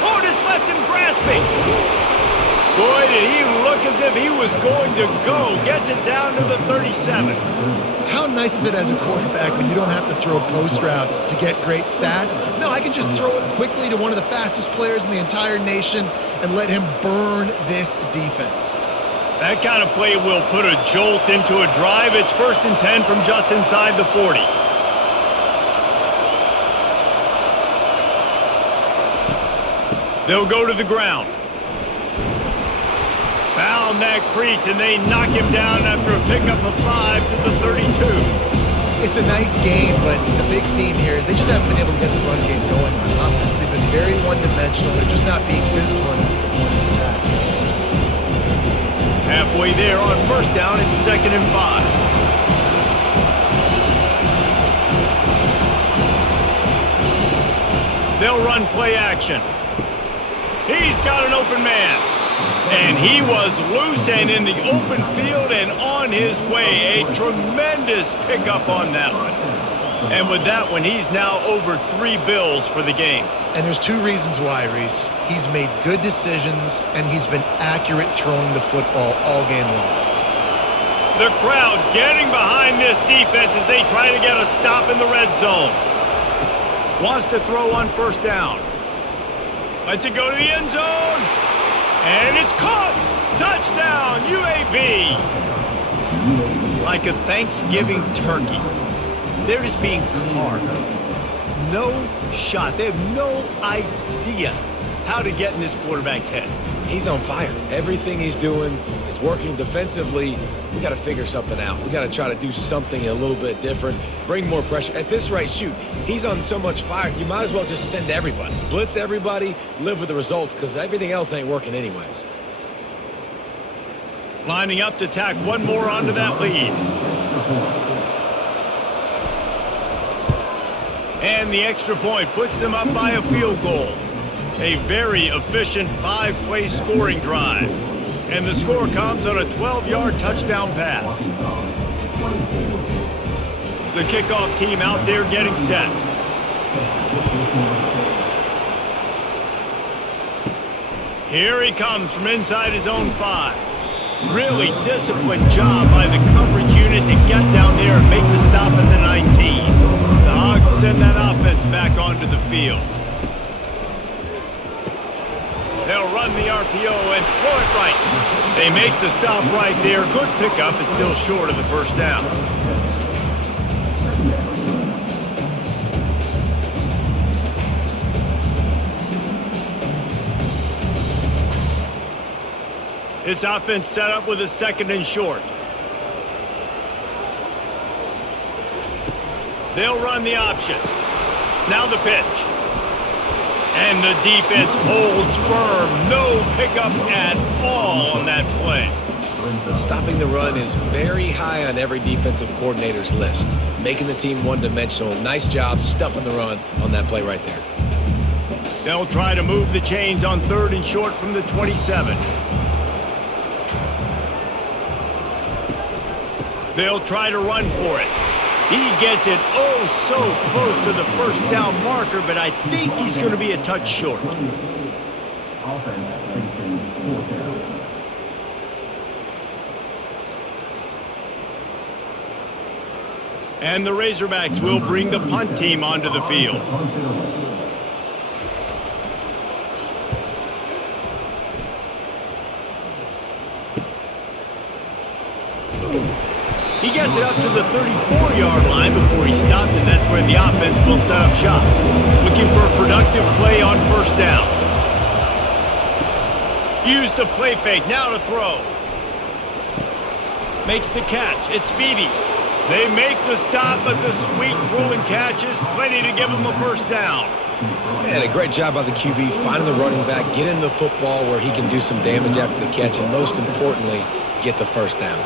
Otis left him grasping. Boy, did he look as if he was going to go. Gets it down to the 37. How nice is it as a quarterback when you don't have to throw post routes to get great stats? No, I can just throw it quickly to one of the fastest players in the entire nation and let him burn this defense. That kind of play will put a jolt into a drive. It's 1st and 10 from just inside the 40. They'll go to the ground. Found that crease, and they knock him down after a pickup of 5 to the 32. It's a nice game, but the big theme here is they just haven't been able to get the run game going on offense. They've been very one-dimensional. They're just not being physical enough at the point of attack. Halfway there on 1st down, it's 2nd and 5. They'll run play action. He's got an open man. And he was loose and in the open field and on his way. A tremendous pickup on that one. And with that one, he's now over 3 bills for the game. And there's 2 reasons why, Reese. He's made good decisions, and he's been accurate throwing the football all game long. The crowd getting behind this defense as they try to get a stop in the red zone. Wants to throw on first down. Lets it go to the end zone. And it's caught. Touchdown, UAB. Like a Thanksgiving turkey. They're just being carved. No shot. They have no idea how to get in this quarterback's head. He's on fire. Everything he's doing is working defensively. We got to figure something out. We got to try to do something a little bit different, bring more pressure. At this rate, shoot, he's on so much fire, you might as well just send everybody. Blitz everybody, live with the results, because everything else ain't working anyways. Lining up to tack one more onto that lead. And the extra point puts them up by a field goal. A very efficient 5-play scoring drive. And the score comes on a 12-yard touchdown pass. The kickoff team out there getting set. Here he comes from inside his own 5. Really disciplined job by the coverage unit to get down there and make the stop at the 19. The Hogs send that offense back onto the field. They'll run the RPO and throw it right. They make the stop right there. Good pickup. It's still short of the first down. This offense set up with a 2nd and short. They'll run the option. Now the pitch. And the defense holds firm. No pickup at all on that play. Stopping the run is very high on every defensive coordinator's list. Making the team one-dimensional. Nice job stuffing the run on that play right there. They'll try to move the chains on 3rd and short from the 27. They'll try to run for it. He gets it oh so close to the first down marker, but I think he's going to be a touch short. And the Razorbacks will bring the punt team onto the field. He gets it up to the 34-yard line before he stopped, and that's where the offense will set up shop. Looking for a productive play on first down. Use the play fake, now to throw. Makes the catch, it's Beebe. They make the stop, but the sweet rolling catch is plenty to give him a first down. And a great job by the QB, finding the running back, getting the football where he can do some damage after the catch, and most importantly, get the first down.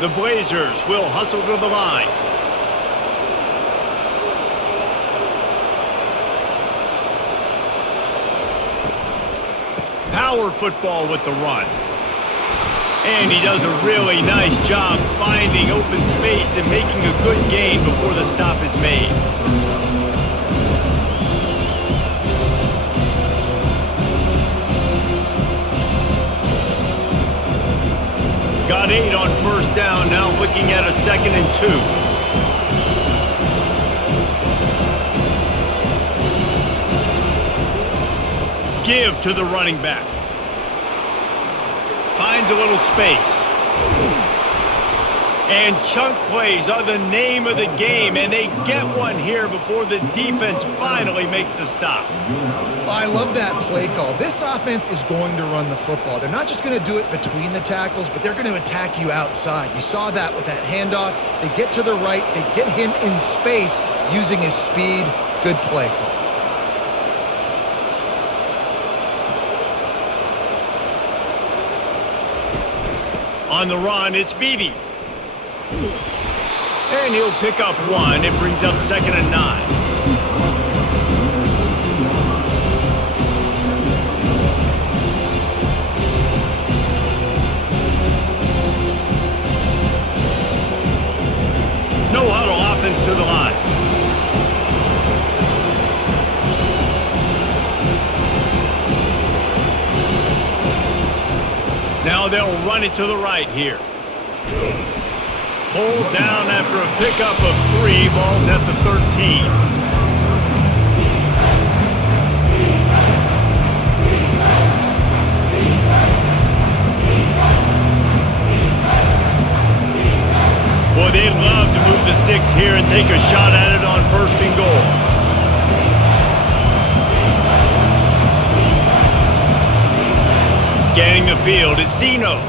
The Blazers will hustle to the line. Power football with the run. And he does a really nice job finding open space and making a good gain before the stop is made. Got 8 on first down, now looking at a 2nd and 2. Give to the running back. Finds a little space. And chunk plays are the name of the game, and they get one here before the defense finally makes the stop. I love that play call. This offense is going to run the football. They're not just going to do it between the tackles, but they're going to attack you outside. You saw that with that handoff. They get to the right. They get him in space using his speed. Good play call. On the run, it's Beebe. And he'll pick up 1. It brings up 2nd and 9. run it to the right here. Pulled down after a pickup of 3. Ball's at the 13. Boy, they'd love to move the sticks here and take a shot at it on 1st and goal. Scanning the field, it's Zeno.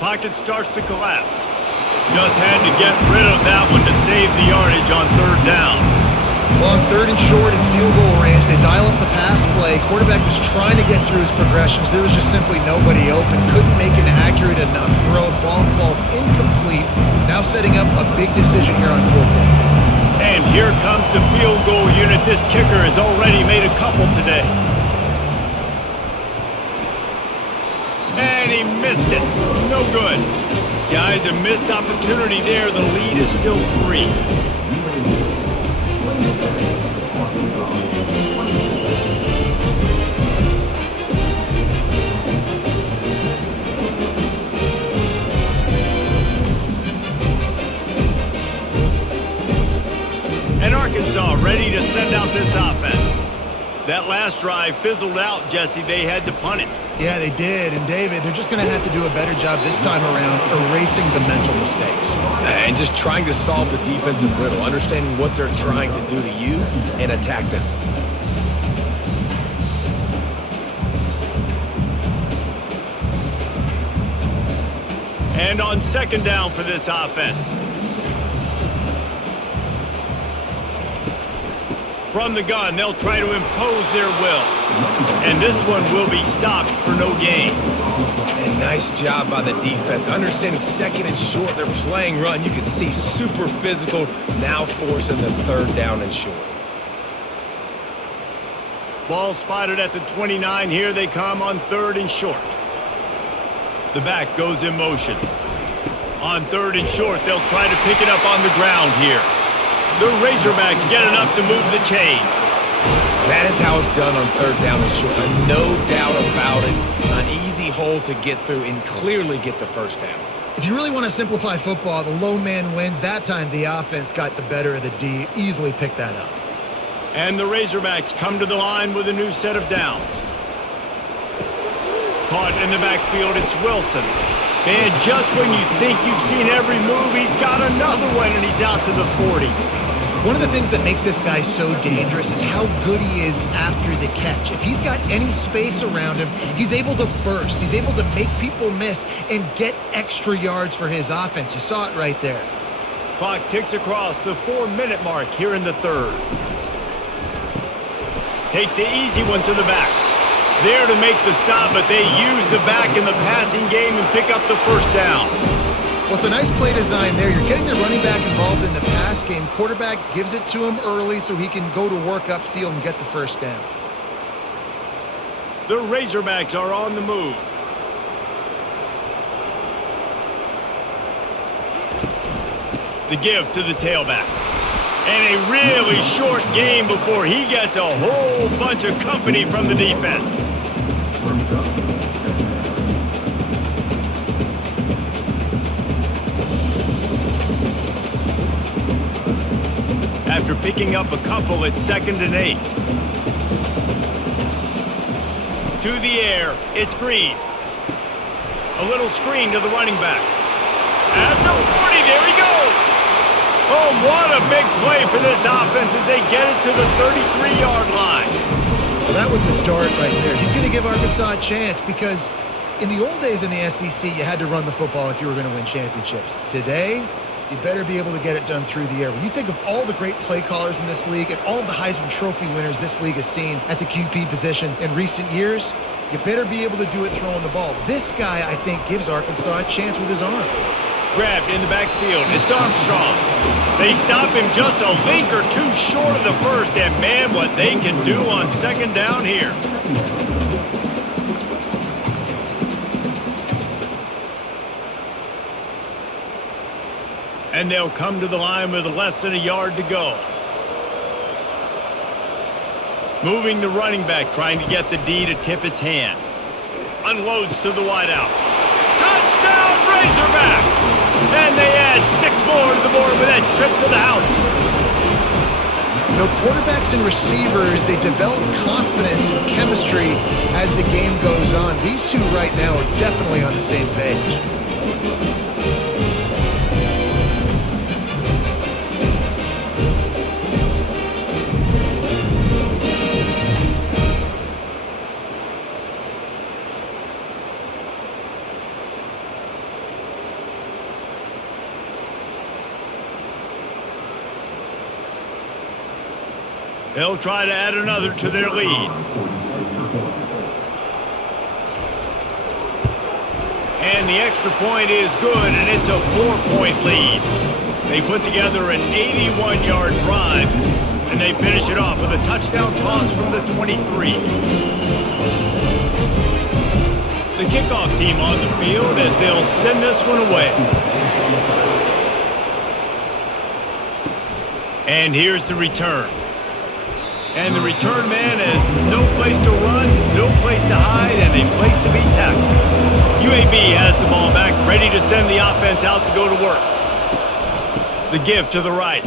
Pocket starts to collapse. Just had to get rid of that one to save the yardage on 3rd down. Well, on 3rd and short and field goal range, they dial up the pass play. Quarterback was trying to get through his progressions. There was just simply nobody open. Couldn't make an accurate enough throw. Ball falls incomplete. Now setting up a big decision here on 4th down. And here comes the field goal unit. This kicker has already made a couple today. And he missed it. No good. Guys, a missed opportunity there. The lead is still 3. And Arkansas ready to send out this offense. That last drive fizzled out, Jesse. They had to punt it. Yeah, they did. And, David, they're just going to have to do a better job this time around erasing the mental mistakes. And just trying to solve the defensive riddle, understanding what they're trying to do to you and attack them. And on 2nd down for this offense. From the gun, they'll try to impose their will. And this one will be stopped for no gain. And nice job by the defense. Understanding 2nd and short, they're playing run. You can see super physical, now forcing the 3rd down and short. Ball spotted at the 29. Here they come on 3rd and short. The back goes in motion. On 3rd and short, they'll try to pick it up on the ground here. The Razorbacks get enough to move the chains. That is how it's done on 3rd down and short. No doubt about it. An easy hole to get through and clearly get the 1st down. If you really want to simplify football, the low man wins. That time the offense got the better of the D. Easily picked that up. And the Razorbacks come to the line with a new set of downs. Caught in the backfield, it's Wilson. Man, just when you think you've seen every move, he's got another one, and he's out to the 40. One of the things that makes this guy so dangerous is how good he is after the catch. If he's got any space around him, he's able to burst. He's able to make people miss and get extra yards for his offense. You saw it right there. Clock ticks across the 4-minute mark here in the 3rd. Takes the easy one to the back. There to make the stop, but they use the back in the passing game and pick up the 1st down. Well, it's a nice play design there. You're getting the running back involved in the pass game. Quarterback gives it to him early so he can go to work upfield and get the 1st down. The Razorbacks are on the move. The give to the tailback. And a really short game before he gets a whole bunch of company from the defense. After picking up a couple, it's 2nd and 8. To the air, it's Green. A little screen to the running back. At the 40, there he goes! Oh, what a big play for this offense as they get it to the 33-yard line. Well, that was a dart right there. He's going to give Arkansas a chance because in the old days in the SEC, you had to run the football if you were going to win championships. Today, you better be able to get it done through the air. When you think of all the great play callers in this league and all of the Heisman Trophy winners this league has seen at the QB position in recent years, you better be able to do it throwing the ball. This guy, I think, gives Arkansas a chance with his arm. Grabbed in the backfield, it's Armstrong. They stop him just a link or two short of the 1st, and man, what they can do on 2nd down here. And they'll come to the line with less than a yard to go. Moving the running back, trying to get the D to tip its hand. Unloads to the wideout. Touchdown, Razorbacks! And they add 6 more to the board with that trip to the house. You know, quarterbacks and receivers, they develop confidence and chemistry as the game goes on. These two right now are definitely on the same page. They'll try to add another to their lead. And the extra point is good, and it's a 4-point lead. They put together an 81-yard drive, and they finish it off with a touchdown toss from the 23. The kickoff team on the field as they'll send this one away. And here's the return. And the return man has no place to run, no place to hide, and a place to be tackled. UAB has the ball back, ready to send the offense out to go to work. The give to the right.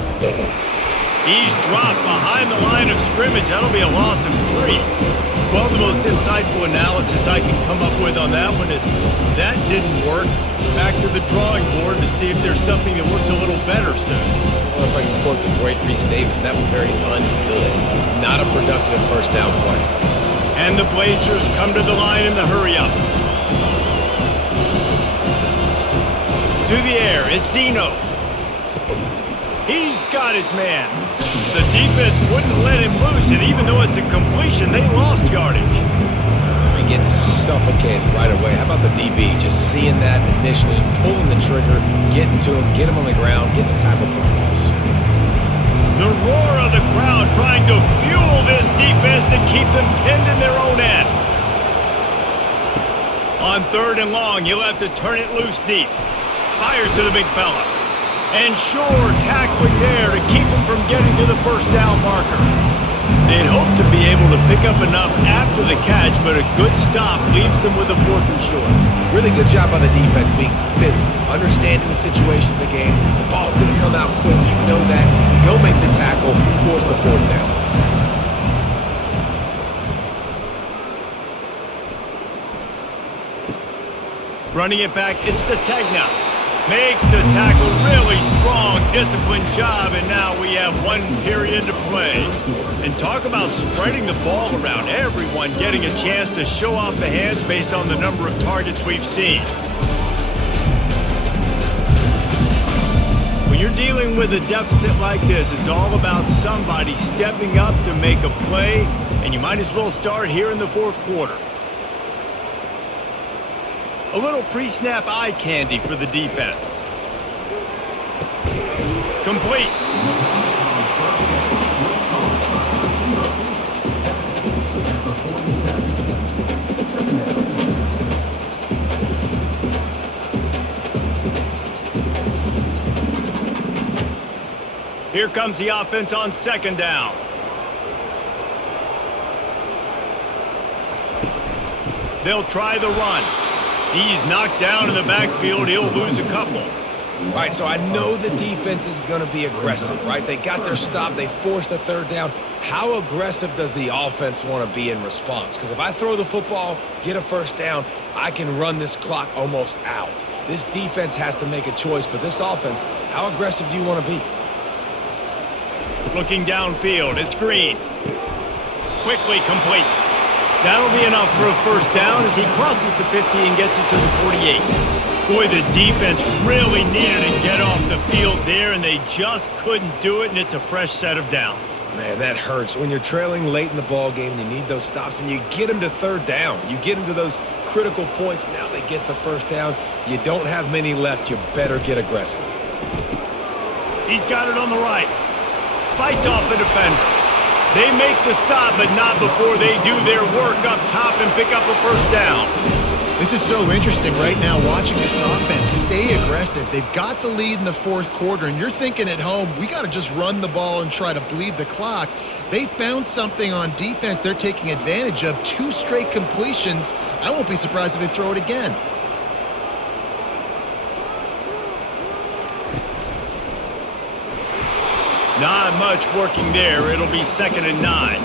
He's dropped behind the line of scrimmage. That'll be a loss of 3. Well, the most insightful analysis I can come up with on that one is that didn't work. Back to the drawing board to see if there's something that works a little better soon. Or if I can quote the great Reese Davis, that was very ungood. Not a productive first down play. And the Blazers come to the line in the hurry-up. To the air, it's Zeno. He's got his man. The defense wouldn't let him loose, and even though it's a completion, they lost yardage. They're getting suffocated right away. How about the DB? Just seeing that initially, pulling the trigger, getting to him, get him on the ground, get the tackle for a loss. The roar of the crowd trying to fuel this defense to keep them pinned in their own end. On 3rd and long, he'll have to turn it loose deep. Fires to the big fella. And sure, tackling there to keep him from getting to the first down marker. They'd hope to be able to pick up enough after the catch, but a good stop leaves them with a 4th and short. Really good job by the defense being physical, understanding the situation of the game. The ball's going to come out quick. You know that. Go make the tackle, force the 4th down. Running it back, it's Sategna. Makes the tackle, really strong, disciplined job, and now we have 1 period to play. And talk about spreading the ball around, everyone getting a chance to show off the hands based on the number of targets we've seen. When you're dealing with a deficit like this, it's all about somebody stepping up to make a play, and you might as well start here in the 4th quarter. A little pre-snap eye candy for the defense. Complete. Here comes the offense on 2nd down. They'll try the run. He's knocked down in the backfield. He'll lose a couple. All right, so I know the defense is going to be aggressive, right? They got their stop. They forced a 3rd down. How aggressive does the offense want to be in response? Because if I throw the football, get a 1st down, I can run this clock almost out. This defense has to make a choice, but this offense, how aggressive do you want to be? Looking downfield, it's Green. Quickly complete. That'll be enough for a 1st down as he crosses the 50 and gets it to the 48. Boy, the defense really needed to get off the field there, and they just couldn't do it, and it's a fresh set of downs. Man, that hurts. When you're trailing late in the ball game, you need those stops, and you get them to 3rd down. You get them to those critical points. Now they get the 1st down. You don't have many left. You better get aggressive. He's got it on the right. Fights off the defender. They make the stop, but not before they do their work up top and pick up a 1st down. This is so interesting right now watching this offense stay aggressive. They've got the lead in the 4th quarter, and you're thinking at home, we got to just run the ball and try to bleed the clock. They found something on defense they're taking advantage of. 2 straight completions. I won't be surprised if they throw it again. Not much working there. It'll be 2nd and 9.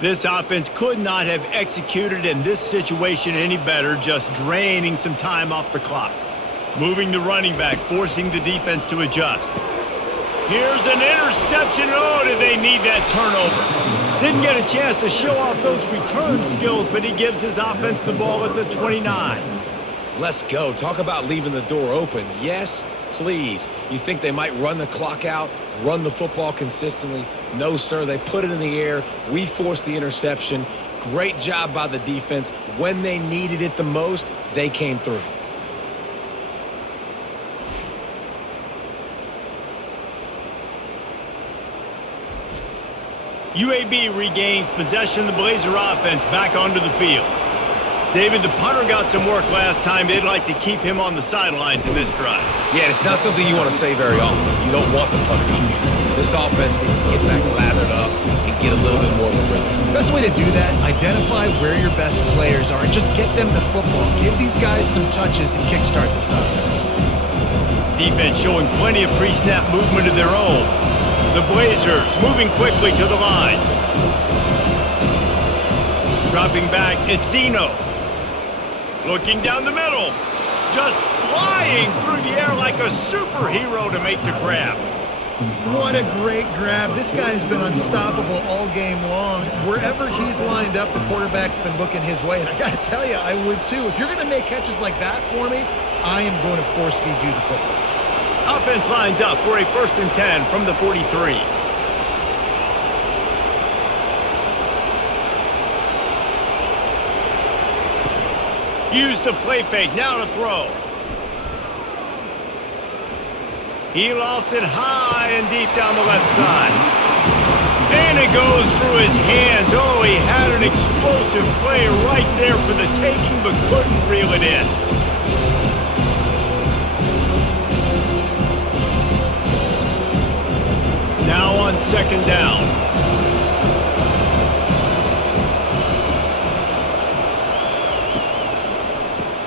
This offense could not have executed in this situation any better, just draining some time off the clock. Moving the running back, forcing the defense to adjust. Here's an interception. Oh, did they need that turnover? Didn't get a chance to show off those return skills, but he gives his offense the ball at the 29. Let's go. Talk about leaving the door open. Yes, please. You think they might run the clock out, run the football consistently? No, sir. They put it in the air. We forced the interception. Great job by the defense. When they needed it the most, they came through. UAB regains possession of the Blazer offense back onto the field. David, the punter got some work last time. They'd like to keep him on the sidelines in this drive. Yeah, it's not something you want to say very often. You don't want the punter out there. This offense needs to get back lathered up and get a little bit more of a rhythm. Best way to do that, identify where your best players are and just get them the football. Give these guys some touches to kickstart this offense. Defense showing plenty of pre-snap movement of their own. The Blazers moving quickly to the line. Dropping back, it's Zeno. Looking down the middle. Just flying through the air like a superhero to make the grab. What a great grab. This guy has been unstoppable all game long. Wherever he's lined up, the quarterback's been looking his way. And I got to tell you, I would too. If you're going to make catches like that for me, I am going to force feed you the football. Offense lines up for a 1st and 10 from the 43. Use the play fake, now to throw. He lofts it high and deep down the left side. And it goes through his hands. Oh, he had an explosive play right there for the taking, but couldn't reel it in. Now on 2nd down.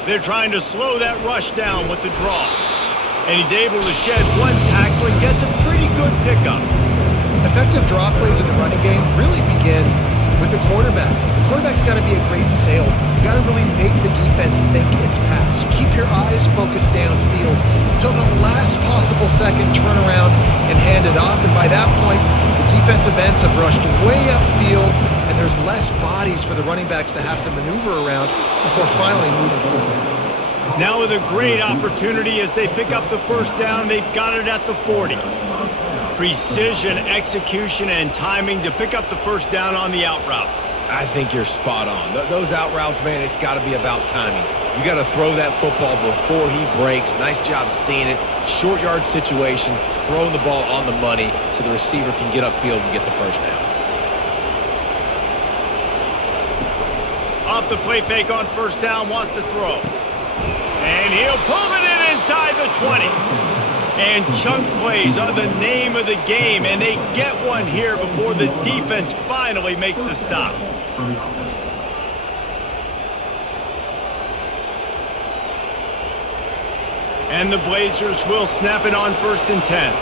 They're trying to slow that rush down with the draw. And he's able to shed one tackle and gets a pretty good pickup. Effective draw plays in the running game really begin with the quarterback. The quarterback's got to be a great salesman. You got to really make the defense think it's pass. You keep your eyes focused downfield till the last possible second, turn around and hand it off. And by that point, the defensive ends have rushed way upfield, and there's less bodies for the running backs to have to maneuver around before finally moving forward. Now with a great opportunity as they pick up the 1st down, they've got it at the 40. Precision, execution, and timing to pick up the 1st down on the out route. I think you're spot on. Those out routes, man, it's got to be about timing. You got to throw that football before he breaks. Nice job seeing it. Short yard situation, throwing the ball on the money so the receiver can get upfield and get the 1st down. Off the play fake on 1st down, wants to throw. And he'll pull it in inside the 20. And chunk plays are the name of the game, and they get one here before the defense finally makes the stop. And the Blazers will snap it on 1st and 10.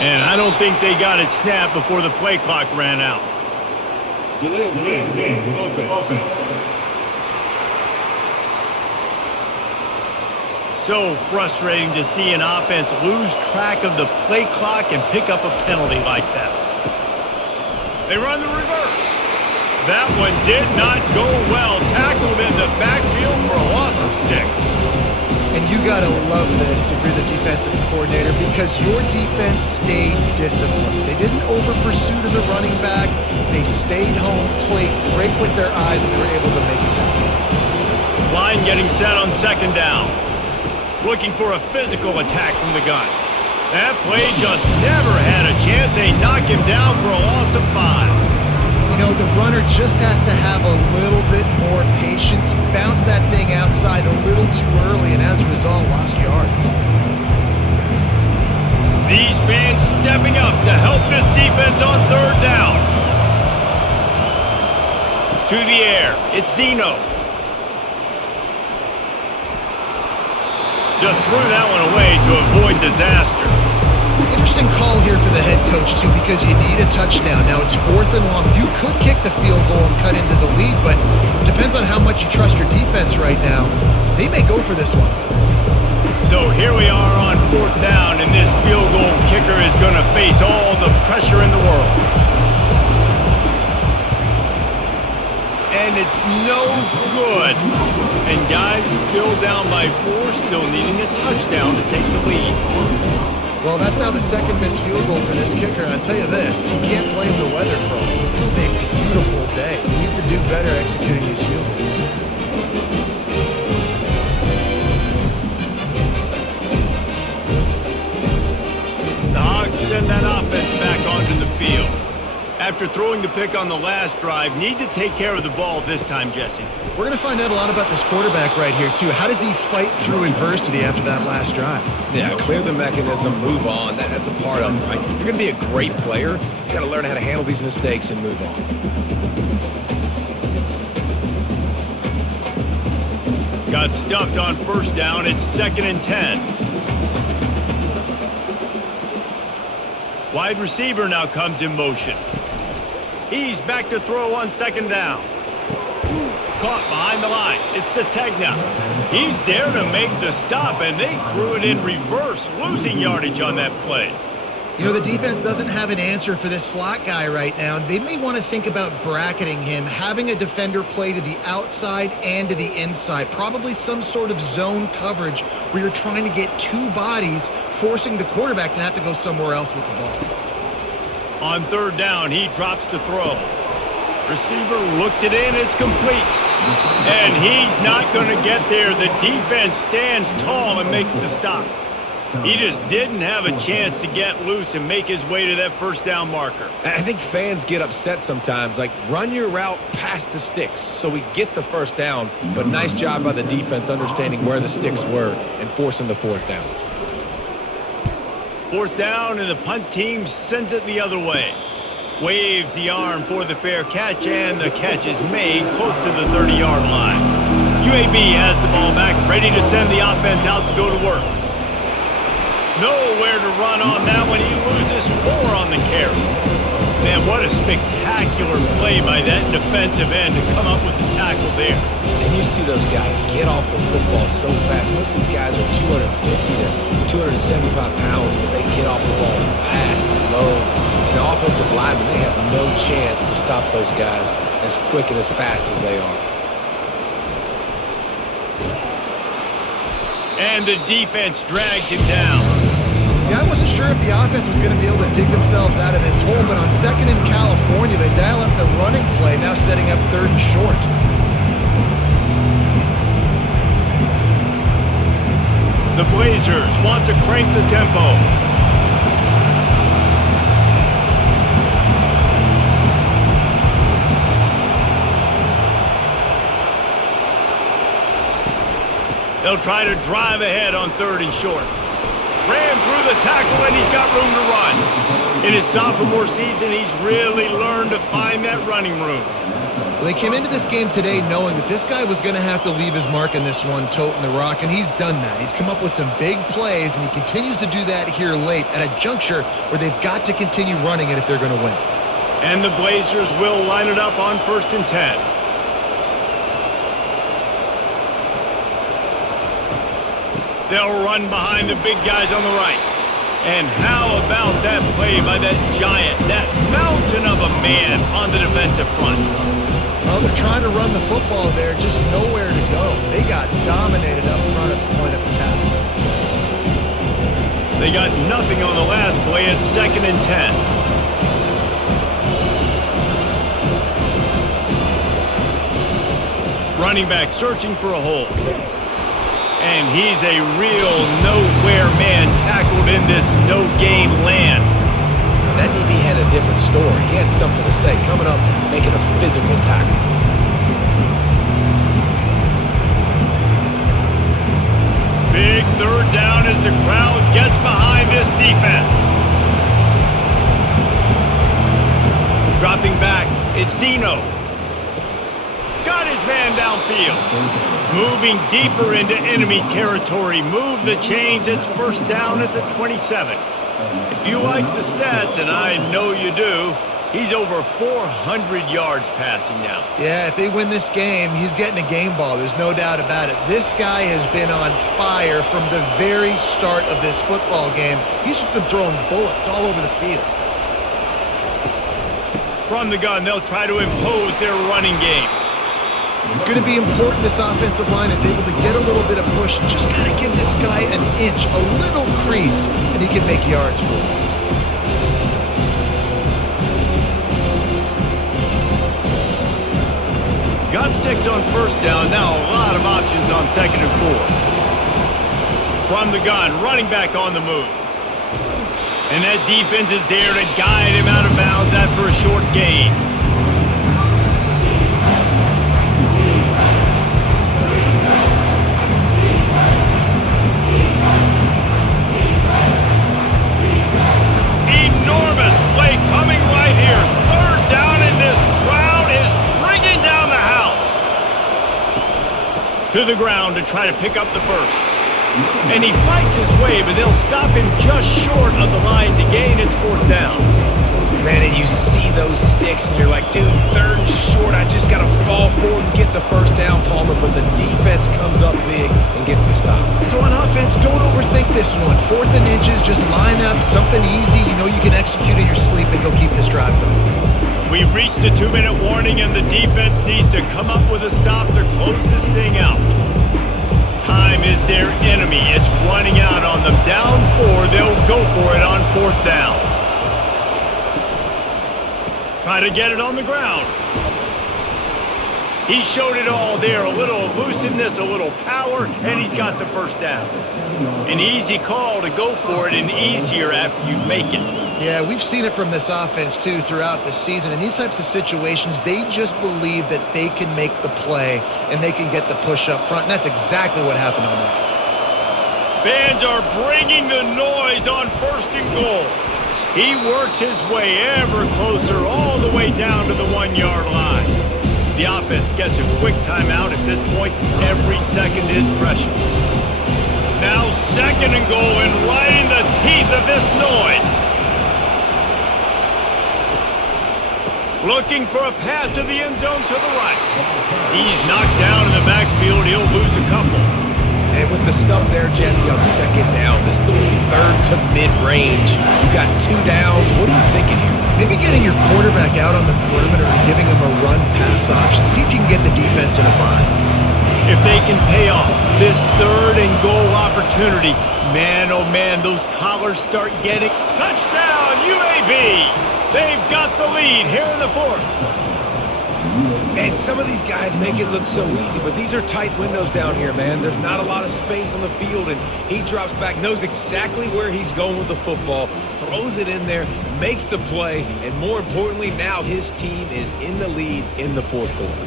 And I don't think they got it snapped before the play clock ran out. Delay of game, offense. So frustrating to see an offense lose track of the play clock and pick up a penalty like that. They run the reverse. That one did not go well. Tackled in the backfield for a loss of 6. And you got to love this if you're the defensive coordinator because your defense stayed disciplined. They didn't over-pursue to the running back. They stayed home, played great with their eyes, and they were able to make a tackle. Line getting set on 2nd down. looking for a physical attack from the gun. That play just never had a chance. They knock him down for a loss of 5. You know, the runner just has to have a little bit more patience. He bounced that thing outside a little too early and as a result lost yards. These fans stepping up to help this defense on 3rd down. To the air, it's Zeno. Just threw that one away to avoid disaster. Interesting call here for the head coach, too, because you need a touchdown. Now, it's 4th and long. You could kick the field goal and cut into the lead, but it depends on how much you trust your defense right now. They may go for this one, guys. So here we are on 4th down, and this field goal kicker is going to face all the pressure in the world. And it's no good. And guys, still down by 4, still needing a touchdown to take the lead. Well, that's now the 2nd missed field goal for this kicker, and I'll tell you this, you can't blame the weather for all this. This is a beautiful day. He needs to do better executing these field goals. The Hogs send that offense back onto the field. After throwing the pick on the last drive, need to take care of the ball this time, Jesse. We're going to find out a lot about this quarterback right here, too. How does he fight through adversity after that last drive? Yeah, clear the mechanism, move on. That's a part of it, right? If you're going to be a great player, you got to learn how to handle these mistakes and move on. Got stuffed on 1st down. It's 2nd and 10. Wide receiver now comes in motion. He's back to throw on 2nd down. Caught behind the line. It's Sategna. He's there to make the stop, and they threw it in reverse, losing yardage on that play. You know, the defense doesn't have an answer for this slot guy right now. They may want to think about bracketing him, having a defender play to the outside and to the inside. Probably some sort of zone coverage where you're trying to get 2 bodies, forcing the quarterback to have to go somewhere else with the ball. On 3rd down, he drops to throw. Receiver looks it in, it's complete. And he's not going to get there. The defense stands tall and makes the stop. He just didn't have a chance to get loose and make his way to that 1st down marker. I think fans get upset sometimes, like run your route past the sticks so we get the 1st down, but nice job by the defense understanding where the sticks were and forcing the 4th down. 4th down, and the punt team sends it the other way. Waves the arm for the fair catch, and the catch is made close to the 30-yard line. UAB has the ball back, ready to send the offense out to go to work. Nowhere to run on that one. He loses 4 on the carry. Man, what a spectacular play by that defensive end to come up with the tackle there. And you see those guys get off the football so fast. Most of these guys are 250 to 275 pounds, but they get off the ball fast and low. And the offensive linemen, they have no chance to stop those guys as quick and as fast as they are. And the defense drags him down. Yeah, I wasn't sure if the offense was going to be able to dig themselves out of this hole, but on 2nd in California, they dial up the running play, now setting up 3rd and short. The Blazers want to crank the tempo. They'll try to drive ahead on 3rd and short. Ran through the tackle, and he's got room to run. In his sophomore season, he's really learned to find that running room. Well, they came into this game today knowing that this guy was going to have to leave his mark in this one, toting the rock, and he's done that. He's come up with some big plays, and he continues to do that here late at a juncture where they've got to continue running it if they're going to win. And the Blazers will line it up on 1st and 10. They'll run behind the big guys on the right. And how about that play by that giant, that mountain of a man on the defensive front? Well, they're trying to run the football there, just nowhere to go. They got dominated up front at the point of attack. They got nothing on the last play. It's 2nd and 10. Running back searching for a hole. And he's a real nowhere man tackled in this no-game land. That DB had a different story. He had something to say, coming up, making a physical tackle. Big third down as the crowd gets behind this defense. Dropping back, it's Zeno. Got his man downfield. Moving deeper into enemy territory. Move the chains. It's first down at the 27. If you like the stats, and I know you do, he's over 400 yards passing now. Yeah, if they win this game, he's getting a game ball. There's no doubt about it. This guy has been on fire from the very start of this football game. He's just been throwing bullets all over the field. From the gun, they'll try to impose their running game. It's going to be important this offensive line is able to get a little bit of push. Just got to give this guy an inch, a little crease, and he can make yards for it. Got 6 on first down. Now a lot of options on 2nd and 4. From the gun, running back on the move. And that defense is there to guide him out of bounds after a short gain. Enormous play coming right here. Third down, and this crowd is bringing down the house. To the ground to try to pick up the first. And he fights his way, but they'll stop him just short of the line to gain its 4th down. Man, and you see those sticks, and you're like, dude, 3rd and short. I just got to fall forward and get the first down, Palmer. But the defense comes up big and gets the stop. So on offense, don't overthink this one. 4th and inches, just line up something easy. You know you can execute in your sleep and go keep this drive going. We've reached the 2-minute warning, and the defense needs to come up with a stop to close this thing out. Time is their enemy. It's running out on them. Down 4, they'll go for it on 4th down. Try to get it on the ground. He showed it all there. A little elusiveness, a little power, and he's got the first down. An easy call to go for it, and easier after you make it. Yeah, we've seen it from this offense, too, throughout the season. In these types of situations, they just believe that they can make the play and they can get the push up front, and that's exactly what happened on that. Fans are bringing the noise on 1st and goal. He works his way ever closer all the way down to the 1-yard line. The offense gets a quick timeout at this point. Every second is precious. Now 2nd and goal, and right in the teeth of this noise. Looking for a path to the end zone to the right. He's knocked down in the backfield. He'll lose a couple. And with the stuff there, Jesse, on 2nd down, this little 3rd to mid-range, you got 2 downs. What are you thinking here? Maybe getting your quarterback out on the perimeter and giving him a run-pass option. See if you can get the defense in a bind. If they can pay off this 3rd and goal opportunity, man, oh man, those collars start getting... Touchdown, UAB! They've got the lead here in the 4th. And some of these guys make it look so easy, but these are tight windows down here, man. There's not a lot of space on the field, and he drops back, knows exactly where he's going with the football, throws it in there, makes the play, and more importantly, now his team is in the lead in the 4th quarter.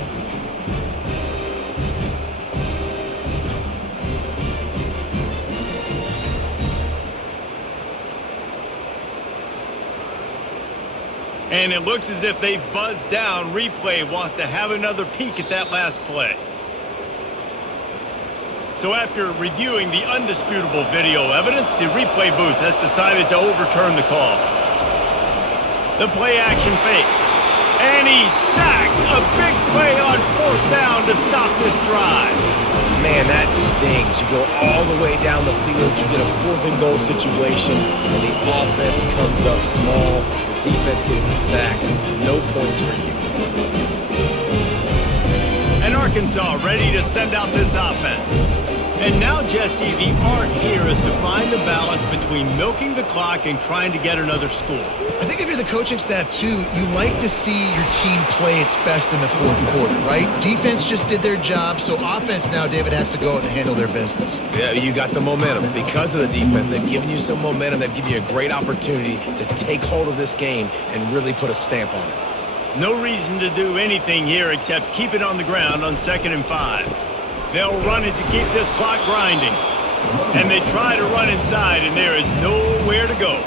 And it looks as if they've buzzed down. Replay wants to have another peek at that last play. So after reviewing the undisputable video evidence, the replay booth has decided to overturn the call. The play action fake. And he's sacked. A big play on 4th down to stop this drive. Man, that stings. You go all the way down the field, you get a 4th and goal situation, and the offense comes up small. The defense gets the sack. No points for you. And Arkansas ready to send out this offense. And now, Jesse, the art here is to find the balance between milking the clock and trying to get another score. I think if you're the coaching staff, too, you like to see your team play its best in the fourth quarter, right? Defense just did their job, so offense now, David, has to go out and handle their business. Yeah, you got the momentum. Because of the defense, they've given you some momentum. They've given you a great opportunity to take hold of this game and really put a stamp on it. No reason to do anything here except keep it on the ground on 2nd and 5. They'll run it to keep this clock grinding. And they try to run inside, and there is nowhere to go.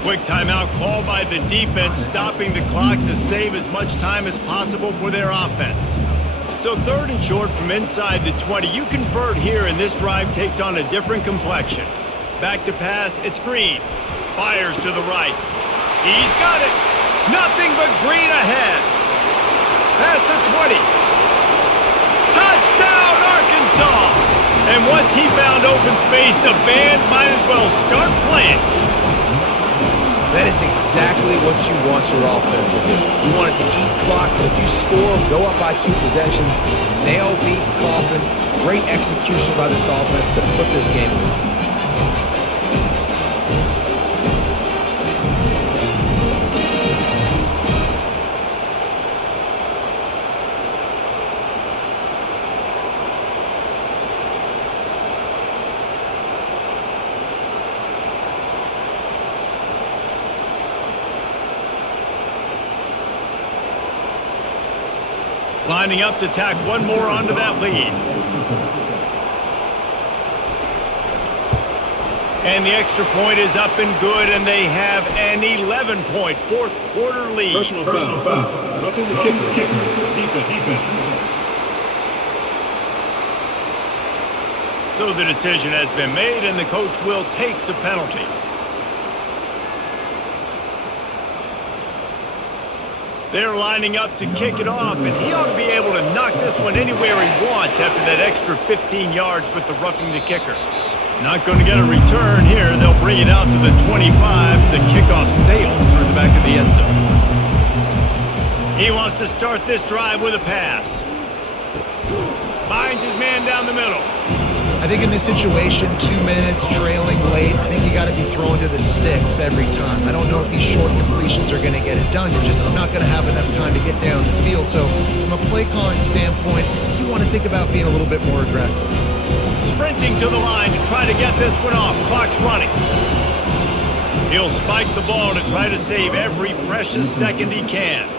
Quick timeout called by the defense, stopping the clock to save as much time as possible for their offense. So 3rd and short from inside the 20. You convert here, and this drive takes on a different complexion. Back to pass, it's Green. Fires to the right. He's got it. Nothing but Green ahead. Past the 20. Touchdown, Arkansas! And once he found open space, the band might as well start playing. That is exactly what you want your offense to do. You want it to eat clock, but if you score, go up by 2 possessions, nail, beat, coffin. Great execution by this offense to put this game away. Lining up to tack one more onto that lead. And the extra point is up and good, and they have an 11-point fourth-quarter lead. Personal foul. Roughing the kicker. Defense. So the decision has been made, and the coach will take the penalty. They're lining up to kick it off, and he ought to be able to knock this one anywhere he wants after that extra 15 yards with the roughing the kicker. Not going to get a return here. They'll bring it out to the 25 as the kickoff sails through the back of the end zone. He wants to start this drive with a pass. Finds his man down the middle. I think in this situation, 2 minutes, trailing late, I think you got to be thrown to the sticks every time. I don't know if these short completions are going to get it done. You're just not going to have enough time to get down the field. So from a play calling standpoint, you want to think about being a little bit more aggressive. Sprinting to the line to try to get this one off. Clock's running. He'll spike the ball to try to save every precious second he can.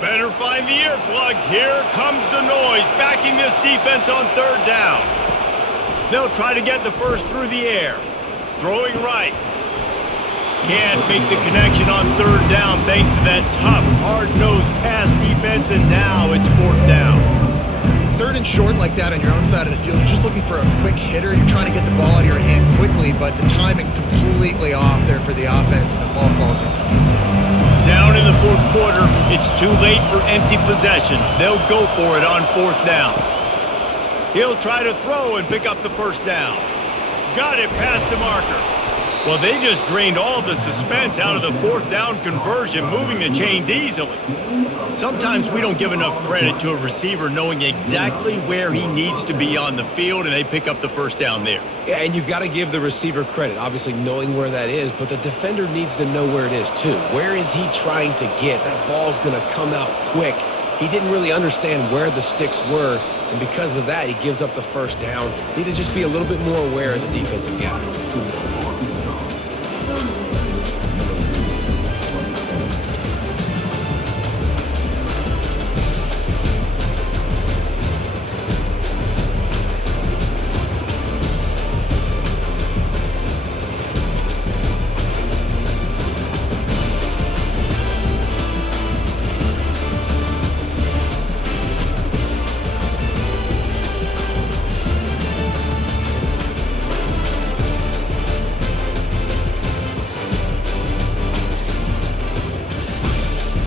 Better find the earplugs. Here comes the noise, backing this defense on 3rd down. They'll try to get the first through the air. Throwing right. Can't make the connection on 3rd down thanks to that tough, hard-nosed pass defense, and now it's 4th down. 3rd and short like that on your own side of the field, you're just looking for a quick hitter. You're trying to get the ball out of your hand quickly, but the timing completely off there for the offense, and the ball falls in. Down in the 4th quarter, it's too late for empty possessions. They'll go for it on 4th down. He'll try to throw and pick up the 1st down. Got it past the marker. Well, they just drained all the suspense out of the 4th down conversion, moving the chains easily. Sometimes we don't give enough credit to a receiver knowing exactly where he needs to be on the field, and they pick up the 1st down there. Yeah, and you got to give the receiver credit, obviously knowing where that is, but the defender needs to know where it is too. Where is he trying to get? That ball's going to come out quick. He didn't really understand where the sticks were, and because of that, he gives up the 1st down. Need to just be a little bit more aware as a defensive guy.